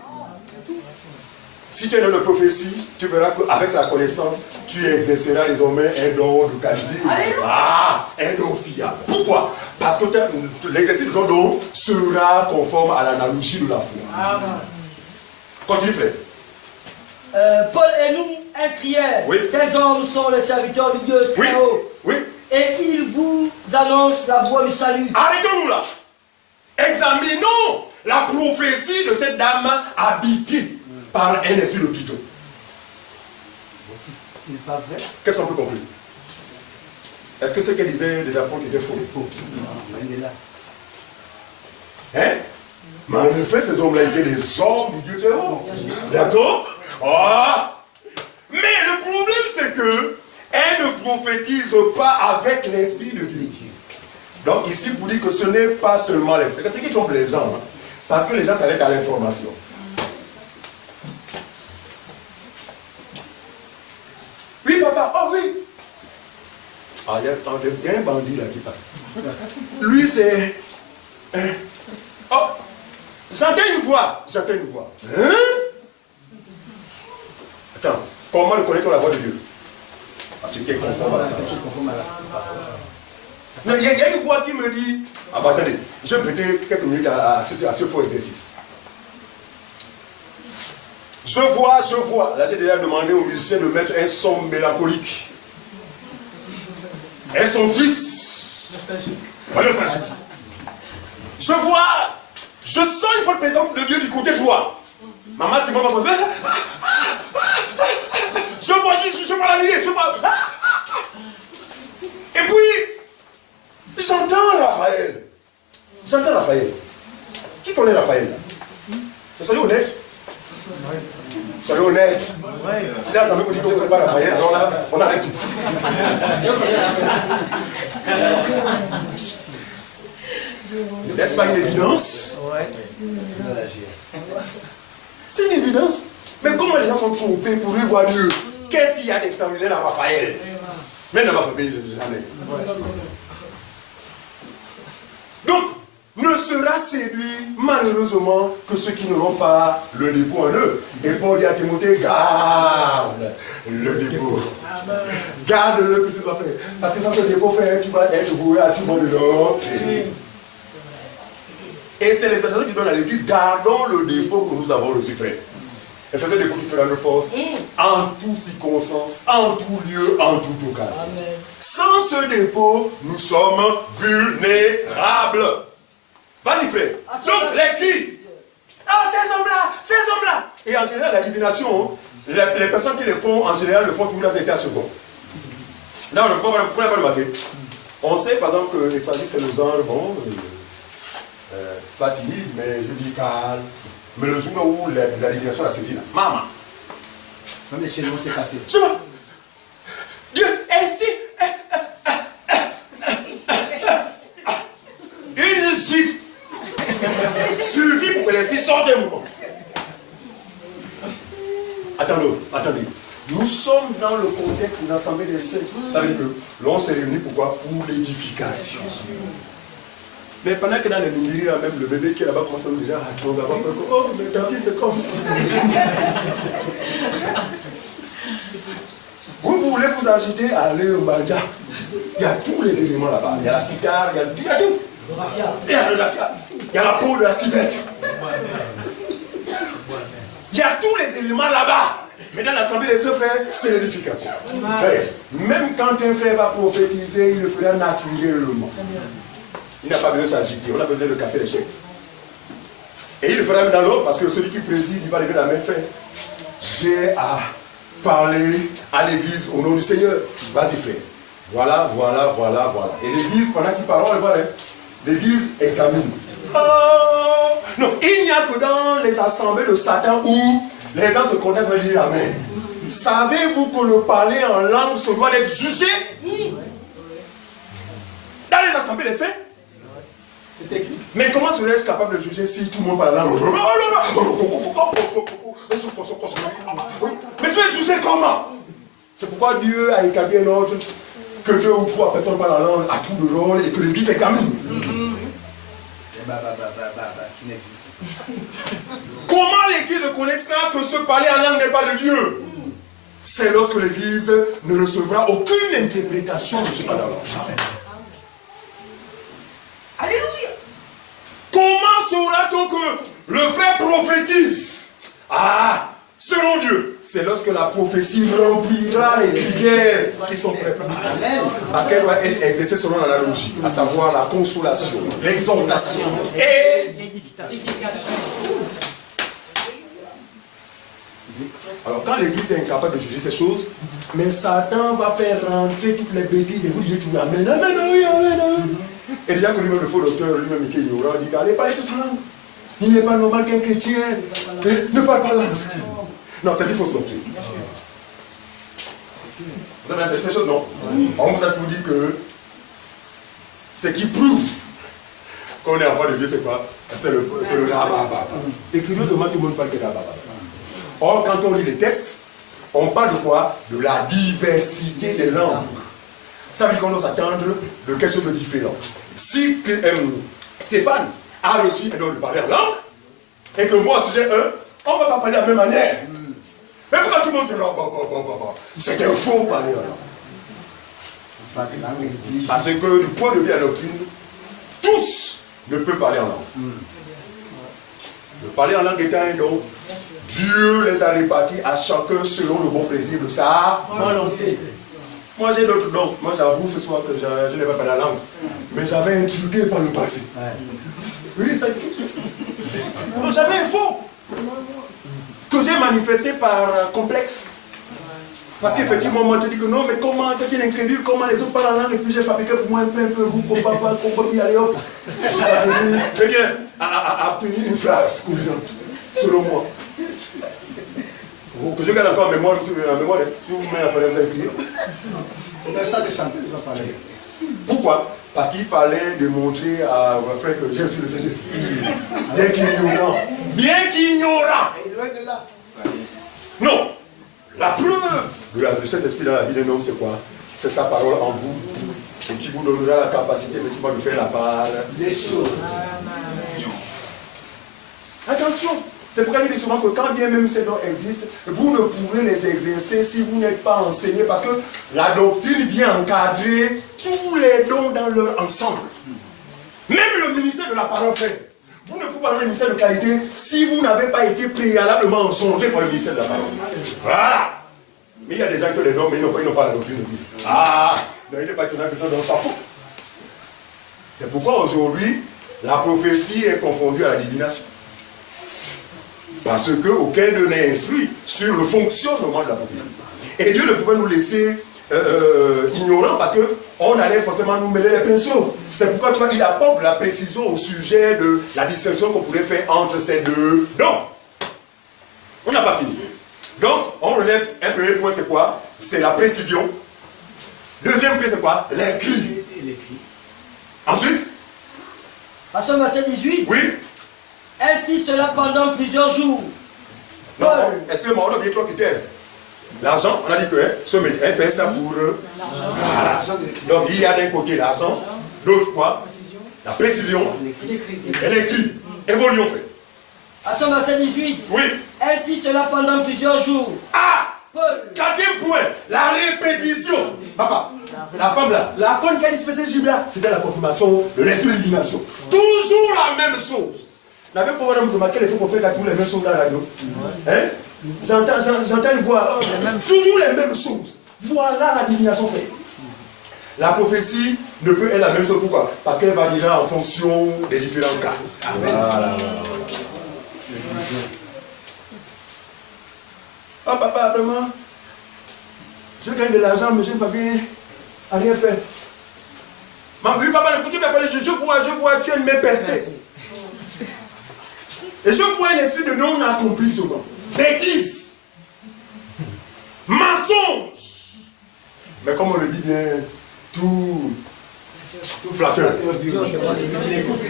Si tu es dans la prophétie, tu verras qu'avec la connaissance, tu exerceras désormais un don de qualité. Un don fiable. Pourquoi? Parce que l'exercice de ton don sera conforme à l'analogie de la foi. Continue, frère. Paul et nous, un crièrent. Oui. Ces hommes sont les serviteurs du Dieu très haut. Oui. Et ils vous annoncent la voie du salut. Arrêtons-nous là. Examinons la prophétie de cette dame habitée par un esprit de piton. C'est pas vrai. Qu'est-ce qu'on peut conclure? Est-ce que ce qu'elle disait des apôtres était faux? Faux. Il est là. Hein? Mais en effet, ces hommes-là étaient des hommes du Dieu très haut. D'accord? Mais le problème, c'est que elle ne prophétise pas avec l'esprit de Dieu. Donc ici, vous dites que ce n'est pas seulement les... C'est ce qui trompe les gens. Hein? Parce que les gens s'arrêtent à l'information. Oui, papa, oh oui. Il y a un bandit là qui passe. Lui, c'est... Oh, j'entends une voix. Hein? Attends, comment reconnaît-on la voix de Dieu? Parce qu'il est conforme à la parole. Il y a une voix qui me dit... Ah bah attendez, je vais peut-être quelques minutes à ce faux exercice. Je vois. Là, j'ai déjà demandé aux musiciens de mettre un son mélancolique. Un son triste. Nostalgique. Je sens une forte présence de Dieu du côté de toi. Maman, c'est moi, je vois la nuée, Et puis, j'entends Raphaël. Qui connaît Raphaël là? Soyez honnête. Soyez honnête. Si là, ça veut dire que vous ne connaissez pas Raphaël, alors là, on arrête tout. N'est-ce pas une évidence? C'est une évidence. Mais comment les gens sont trompés pour y voir Dieu? Qu'est-ce qu'il y a d'extraordinaire à Raphaël? Même dans ma famille, jamais. Donc, ne sera séduit malheureusement que ceux qui n'auront pas le dépôt en eux. Et Paul dit à Timothée, garde le dépôt. Garde-le, que ce soit fait. Parce que sans ce dépôt fait, tu vas être voué à tout le monde dedans. Et c'est l'expression qui donne à l'église, gardons le dépôt que nous avons reçu, frère. Et c'est ce dépôt qui fera notre force en toutes circonstances, en tout lieu, en toute occasion. Amen. Sans ce dépôt, nous sommes vulnérables. Vas-y, frère. Donc, les cris. Ah, ces hommes-là. Et en général, la divination, les personnes qui le font, en général, le font toujours dans un état second. Non, vous n'avez pas remarqué. On sait, par exemple, que les familles, c'est nos anges, bon, pas timide, mais je dis calme. Mais le jour où la divination l'a saisi là, maman. Non, mais chez nous, c'est cassé. Je vois. Dieu, ainsi. Une gifle suffit pour que l'esprit sorte un moment. Attendez. Nous sommes dans le contexte des assemblées des saints. Ça veut dire que l'on s'est réunis pourquoi? Pour l'édification. Mais pendant que dans les Mindiri, même le bébé qui est là-bas commence à nous déjà attendre, oh, mais tranquille, c'est comme. Vous voulez vous agiter, allez au Badja. Il y a tous les éléments là-bas. Il y a la cithare, il y a tout. Il y a le rafia. Il y a la peau de la civette. Il y a tous les éléments là-bas. Mais dans l'assemblée des frères, c'est l'édification. Même quand un frère va prophétiser, il le fera naturellement. Il n'a pas besoin de s'agiter, on a besoin de casser les chaises. Et il le fera même dans l'autre, parce que celui qui préside, il va lever la main, frère. J'ai à parler à l'église au nom du Seigneur. Vas-y, frère. Voilà. Et l'église, pendant qu'il parle, on va voir, l'église examine. Oh, non, il n'y a que dans les assemblées de Satan où les gens se connaissent et disent Amen. Savez-vous que le parler en langue se doit être jugé? Dans les assemblées des saints? C'est écrit. Mais comment serais-je capable de juger si tout le monde parle la langue? Mais je vais juger comment? C'est pourquoi Dieu a établi un ordre que 2 ou 3 personnes parlent la langue à tout de rôle et que l'église examine. Qui n'existe pas. Comment l'église reconnaîtra que ce parler en langue n'est pas de Dieu? C'est lorsque l'église ne recevra aucune interprétation de ce parler en langue. Alléluia. Comment saura-t-on que le frère prophétise? Ah, selon Dieu, c'est lorsque la prophétie remplira les critères qui sont préparés. Parce qu'elle doit être exercée selon l'analogie, à savoir la consolation, l'exhortation et L'édification. Alors quand l'église est incapable de juger ces choses, mais Satan va faire rentrer toutes les bêtises et vous dites tout amen, amen, oui, amen, amen. Et déjà que lui-même le faux docteur, lui-même qui est ignorant, dit qu'allez parler tout ça. Il n'est pas normal qu'un chrétien ne parle pas langue. Non, c'est une fausse doctrine. Vous avez entendu ces choses, non? On vous a toujours dit que ce qui prouve qu'on est enfant de Dieu, c'est quoi? C'est le rababa. Et curieusement, tout le monde parle que rababa. Or, quand on lit les textes, on parle de quoi? De la diversité des langues. Ça veut dire qu'on doit s'attendre de quelque chose de différent. Si Stéphane a reçu un don de parler en langue, et que moi, si j'ai un, on ne va pas parler de la même manière. Mais pourquoi tout le monde dit c'est un faux parler en langue? Parce que du point de vue de la doctrine, tous ne peuvent parler en langue. Le parler en langue étant un don, Dieu les a répartis à chacun selon le bon plaisir de sa volonté. Moi j'ai d'autres dons. Moi j'avoue ce soir que je n'ai pas parlé la langue. Mais j'avais un truqué par le passé. Oui, ça donc j'avais un faux que j'ai manifesté par complexe. Parce qu'effectivement, moi je dis que non, mais comment, quand il est incrédule, comment les autres parlent en langue, et puis j'ai fabriqué pour moi un peu roux, combat, puis allez hop. J'ai bien à obtenir une phrase cohérente, selon moi. Que je garde encore en mémoire, si vous mettez après vous avez Non, ça c'est chanté, il va parler. Pourquoi? Parce qu'il fallait démontrer à mon frère que j'ai reçu le Saint-Esprit. Bien qu'ignorant. Bien qu'ignorant. Et il doit être là. Non. La preuve de cet esprit dans la vie d'un homme, c'est quoi? C'est sa parole en vous. Et qui vous donnera la capacité effectivement de faire la part des choses. Attention. C'est pourquoi il dit souvent que quand bien même ces dons existent, vous ne pourrez les exercer si vous n'êtes pas enseigné, parce que la doctrine vient encadrer tous les dons dans leur ensemble. Même le ministère de la parole fait. Vous ne pouvez pas avoir un ministère de qualité si vous n'avez pas été préalablement sondé par le ministère de la parole. Voilà. Mais il y a des gens qui ont les dons, mais ils n'ont pas la doctrine de Christ. Ah, il n'était pas étonnant que les dons s'en foutent. C'est pourquoi aujourd'hui, la prophétie est confondue à la divination. Parce que aucun ne l'est instruit sur le fonctionnement de la prophétie. Et Dieu ne pouvait nous laisser ignorants parce qu'on allait forcément nous mêler les pinceaux. C'est pourquoi tu vois, il apporte la précision au sujet de la distinction qu'on pourrait faire entre ces deux dons. On n'a pas fini. Donc, on relève un premier point, c'est quoi? C'est la précision. Deuxième point, c'est quoi? L'écrit. Ensuite? Passons au verset 18. Oui. Elle fit cela pendant plusieurs jours. Non, est-ce que on a bien 3 critères? L'argent, on a dit que elle fait ça pour l'argent. Donc il y a d'un côté l'argent, l'autre quoi? La précision et l'écrit. Évoluons fait. Passons au verset 18. Oui. Elle fit cela pendant plusieurs jours. Ah! 4e point, la répétition. Papa, la femme là, la conne qui a dispensé ce là, c'était la confirmation de l'esprit de divination. Toujours la même chose. N'avez pas remarqué les fois qu'on fait toujours les mêmes choses dans la radio? Hein? J'entends une voix, toujours les mêmes choses. Voilà la divination fait. La prophétie ne peut être la même chose. Pourquoi? Parce qu'elle va déjà en fonction des différents cas. Voilà. Ah papa, vraiment, je gagne de l'argent, mais je n'ai pas bien à rien faire. Oui, papa, écoute, tu m'as parlé, je vois, tu es une main percée. Et je vois un esprit de non-accomplissement. Bêtise. Mensonge. Mais comme on le dit bien, tout flatteur. C'est ceux qui l'écoutent.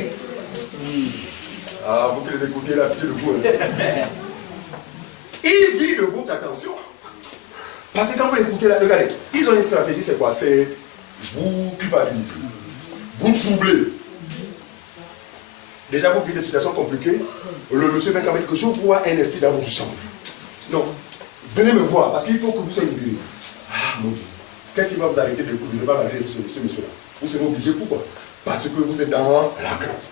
Ah, vous qui les écoutez, la pitié de vous. Hein. Il vit de votre attention. Parce que quand vous l'écoutez là, regardez, ils ont une stratégie, c'est quoi? C'est vous culpabiliser, vous troublez. Déjà, vous vivez des situations compliquées. Le monsieur vient quand même dire que je vois un esprit dans votre chambre. Non, venez me voir parce qu'il faut que vous soyez libérés. Ah mon Dieu, qu'est-ce qui va vous arrêter de ne pas regarder ce monsieur-là? Vous serez obligé, pourquoi? Parce que vous êtes dans la crainte.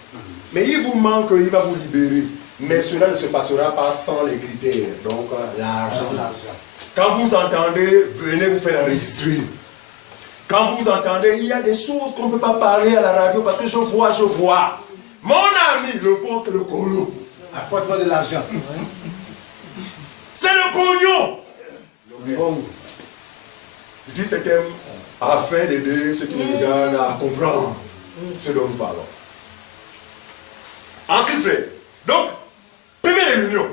Mais il vous manque, il va vous libérer. Mais cela ne se passera pas sans les critères. Donc, l'argent. Quand vous entendez, venez vous faire enregistrer. Quand vous entendez, il y a des choses qu'on ne peut pas parler à la radio parce que je vois. Mon ami, le fond, c'est le colo. Apporte-moi de l'argent. C'est le pognon. Je dis ce thème afin d'aider ceux qui nous regardent à comprendre ce dont nous parlons. Ensuite, frère, donc, première réunion,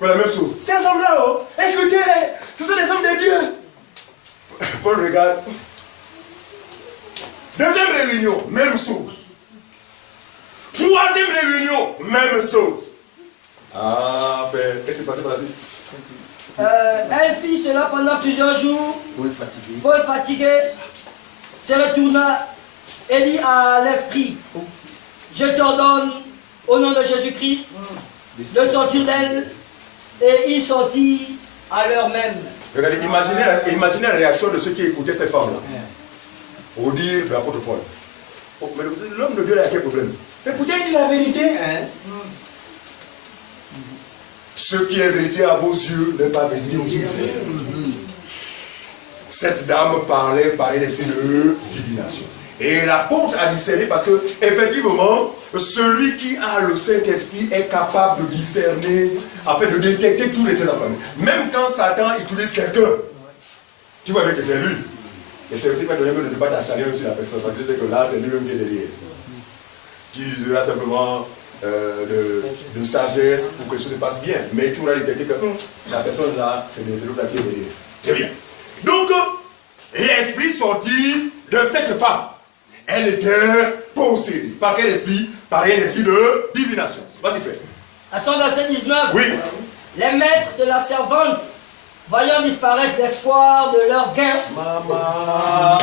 c'est la même chose. Ces hommes-là, oh, écoutez-les, ce sont les hommes de Dieu. Paul regarde. Deuxième réunion, même chose. Troisième réunion, même chose. Ah, frère, qu'est-ce qui s'est passé par la suite? Elle fit cela pendant plusieurs jours. Paul fatigué se retourna et dit à l'esprit, je t'ordonne au nom de Jésus-Christ de sortir d'elle. Et il sortit à l'heure même. Regardez, imaginez la réaction de ceux qui écoutaient ces femmes-là. Au dire de l'apôtre Paul. Oh, mais l'homme de Dieu, il a quel problème? Mais pourtant il dit la vérité. Hein? Ce qui est vérité à vos yeux n'est pas vérité aux yeux. Cette dame parlait par un esprit de divination. Et l'apôtre a discerné parce que, effectivement, celui qui a le Saint-Esprit est capable de discerner, afin de détecter tous les traits de la famille. Même quand Satan utilise quelqu'un, tu vois bien que c'est lui. Et c'est aussi pas donner de débat d'acharner sur la personne, parce que tu sais que là, c'est lui-même qui est derrière. Tu useras simplement de sagesse pour que les choses se passent bien. Mais tu auras détecté que la personne là, c'est l'autre qui est derrière. Très bien. Donc, l'esprit sortit de cette femme. Elle était possédée. Par quel esprit? Par un esprit de divination. Vas-y, frère. À son verset 19, oui. Les maîtres de la servante, voyant disparaître l'espoir de leur gain. Maman.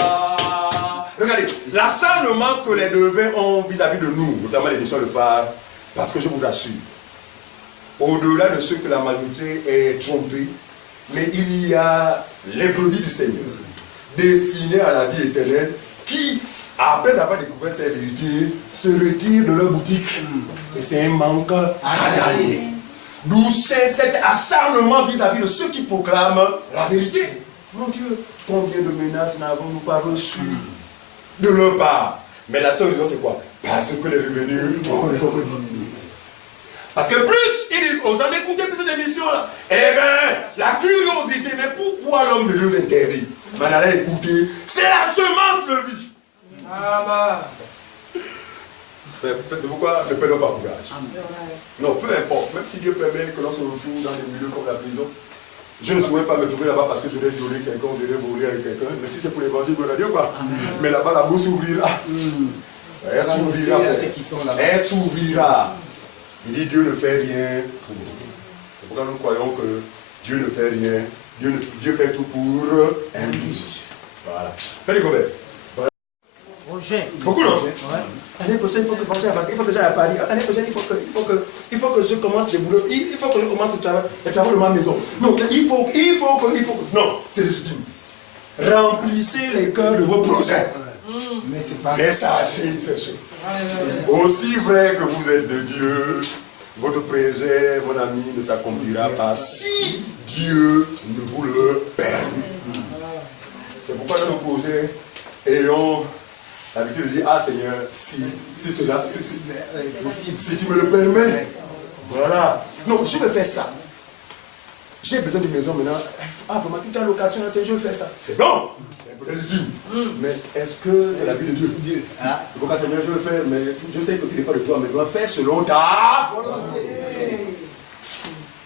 Regardez, l'acharnement que les devins ont vis-à-vis de nous, notamment les missions de phare, parce que je vous assure, au-delà de ce que la majorité est trompée, mais il y a les brebis du Seigneur, destinées à la vie éternelle, qui, après avoir découvert ces vérités, se retirent de leur boutique. Et c'est un manque à gagner. D'où c'est cet acharnement vis-à-vis de ceux qui proclament la vérité. Mon Dieu, combien de menaces n'avons-nous pas reçues de leur part? Mais la seule raison c'est quoi? Parce que les revenus vont diminuer. Parce que plus ils disent aux gens d'écouter plus cette émission-là, eh bien, la curiosité, mais pourquoi l'homme de Dieu interdit? Mais allez écouter, c'est la semence de vie. C'est pourquoi ne perdons pas courage. Non, peu importe, même si Dieu permet que l'on se retrouve dans des milieux comme la prison, je ne souhaite pas me trouver là-bas parce que je vais violer quelqu'un, je vais voler avec quelqu'un, mais si c'est pour l'évangile, on a dit quoi? Mais là-bas, la bouche s'ouvrira. Elle s'ouvrira. Elle s'ouvrira. Il dit Dieu ne fait rien pour nous. C'est pourquoi nous croyons que Dieu ne fait rien. Dieu fait tout pour un but. Voilà. Fais-le Gobert. Beaucoup non? L'année prochaine, il faut que je il faut que j'aille à Paris. L'année prochaine, il faut que je commence le boulot. Il faut que je commence le travail de ma maison. Non, il faut que. Non, c'est légitime. Remplissez les cœurs de vos projets. Mais c'est pas. Mais sachez. Aussi vrai que vous êtes de Dieu, votre projet, mon ami, ne s'accomplira pas si Dieu ne vous le permet. C'est pourquoi dans nos projets, ayons l'habitude de dire, ah Seigneur, si cela, si tu me le permets, voilà. Non, je vais faire ça. j'ai besoin d'une maison maintenant. Ah, vraiment, toute allocation, c'est je vais faire ça. C'est bon. C'est peut-être digne. Mais est-ce que c'est la vie de Dieu? Dieu. Ah, pourquoi Seigneur, je veux faire, mais je sais que tu n'es pas de toi, mais dois faire selon ta volonté.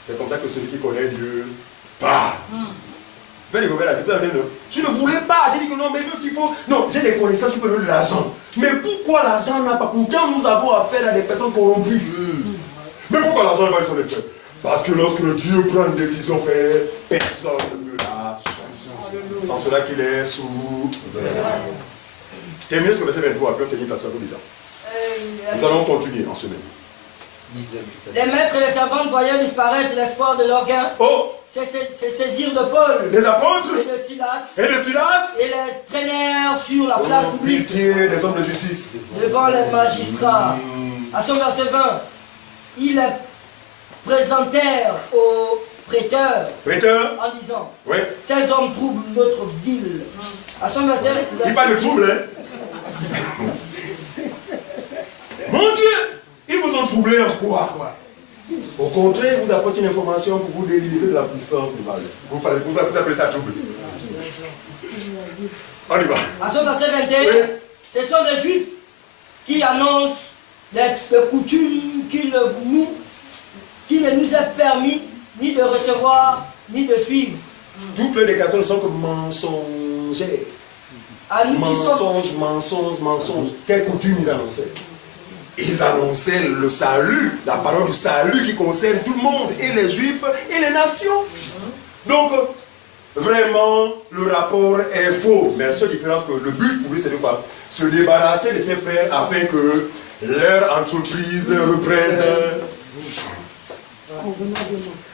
C'est comme ça que celui qui connaît Dieu parle. Je ne voulais pas, j'ai dit que non, mais s'il faut. Non, j'ai des connaissances qui peuvent donner de l'argent. Mais pourquoi l'argent n'a pas? Pourquoi nous avons affaire à des personnes corrompues? Mais pourquoi l'argent n'a pas sur les faits? Parce que lorsque Dieu prend une décision faite, personne ne peut la changer. Sans cela qu'il est sous. Terminez ce verset 23, puis on termine parce qu'on est dedans. Nous allons continuer en semaine. Les maîtres et les servantes voyaient disparaître l'espoir de leur gain. Oh! Se saisirent de Paul Les apôtres et de Silas et de Silas et les traînèrent sur la place publique pitié des hommes de justice devant les magistrats. À son verset 20, ils les présentèrent aux prêteurs en disant, oui. Ces hommes troublent notre ville. À son verset, il n'y a pas de trouble, hein? Mon Dieu, ils vous ont troublé en quoi? Au contraire, ils vous apportent une information pour vous délivrer de la puissance du mal. Vous appelez ça trouble. On y va. À son verset 21, oui. Ce sont des Juifs qui annoncent les coutumes qui ne nous est permis ni de recevoir ni de suivre. Toutes les déclarations ne sont que mensongères. À nous Mensonges. Quelles coutumes ils annonçaient? Ils annonçaient le salut, la parole du salut qui concerne tout le monde, et les Juifs et les nations. Donc, vraiment, le rapport est faux. Mais la seule différence que le but pour lui, c'est de quoi? Se débarrasser de ses frères afin que leur entreprise reprenne.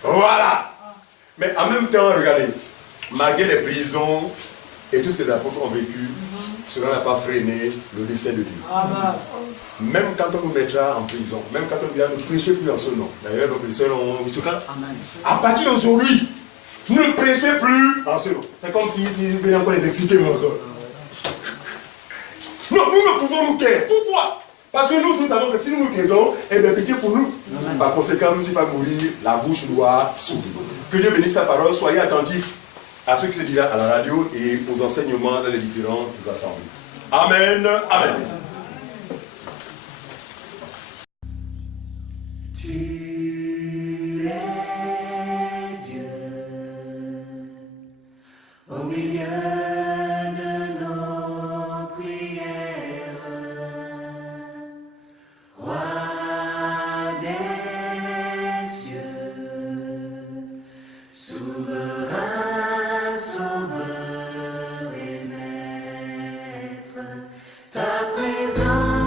Voilà. Mais en même temps, regardez, malgré les prisons et tout ce que les apôtres ont vécu, cela n'a pas freiné le décès de Dieu. Même quand on nous mettra en prison, même quand on dira ne prêchez plus en ce nom. D'ailleurs, nos prédicteurs ont dit à partir d'aujourd'hui, ne prêchez plus en ce nom. C'est comme si vous veniez encore les exciter encore. Non, nous ne pouvons nous taire. Pourquoi? Parce que nous savons que si nous nous taisons, eh bien, pitié pour nous. Par conséquent, nous, s'il va mourir, la bouche doit s'ouvrir. Que Dieu bénisse sa parole. Soyez attentifs à ce qui se dira à la radio et aux enseignements dans les différentes assemblées. Amen. Amen. Tu es Dieu au milieu de nos prières, Roi des cieux, souverain, sauveur et maître, ta présence.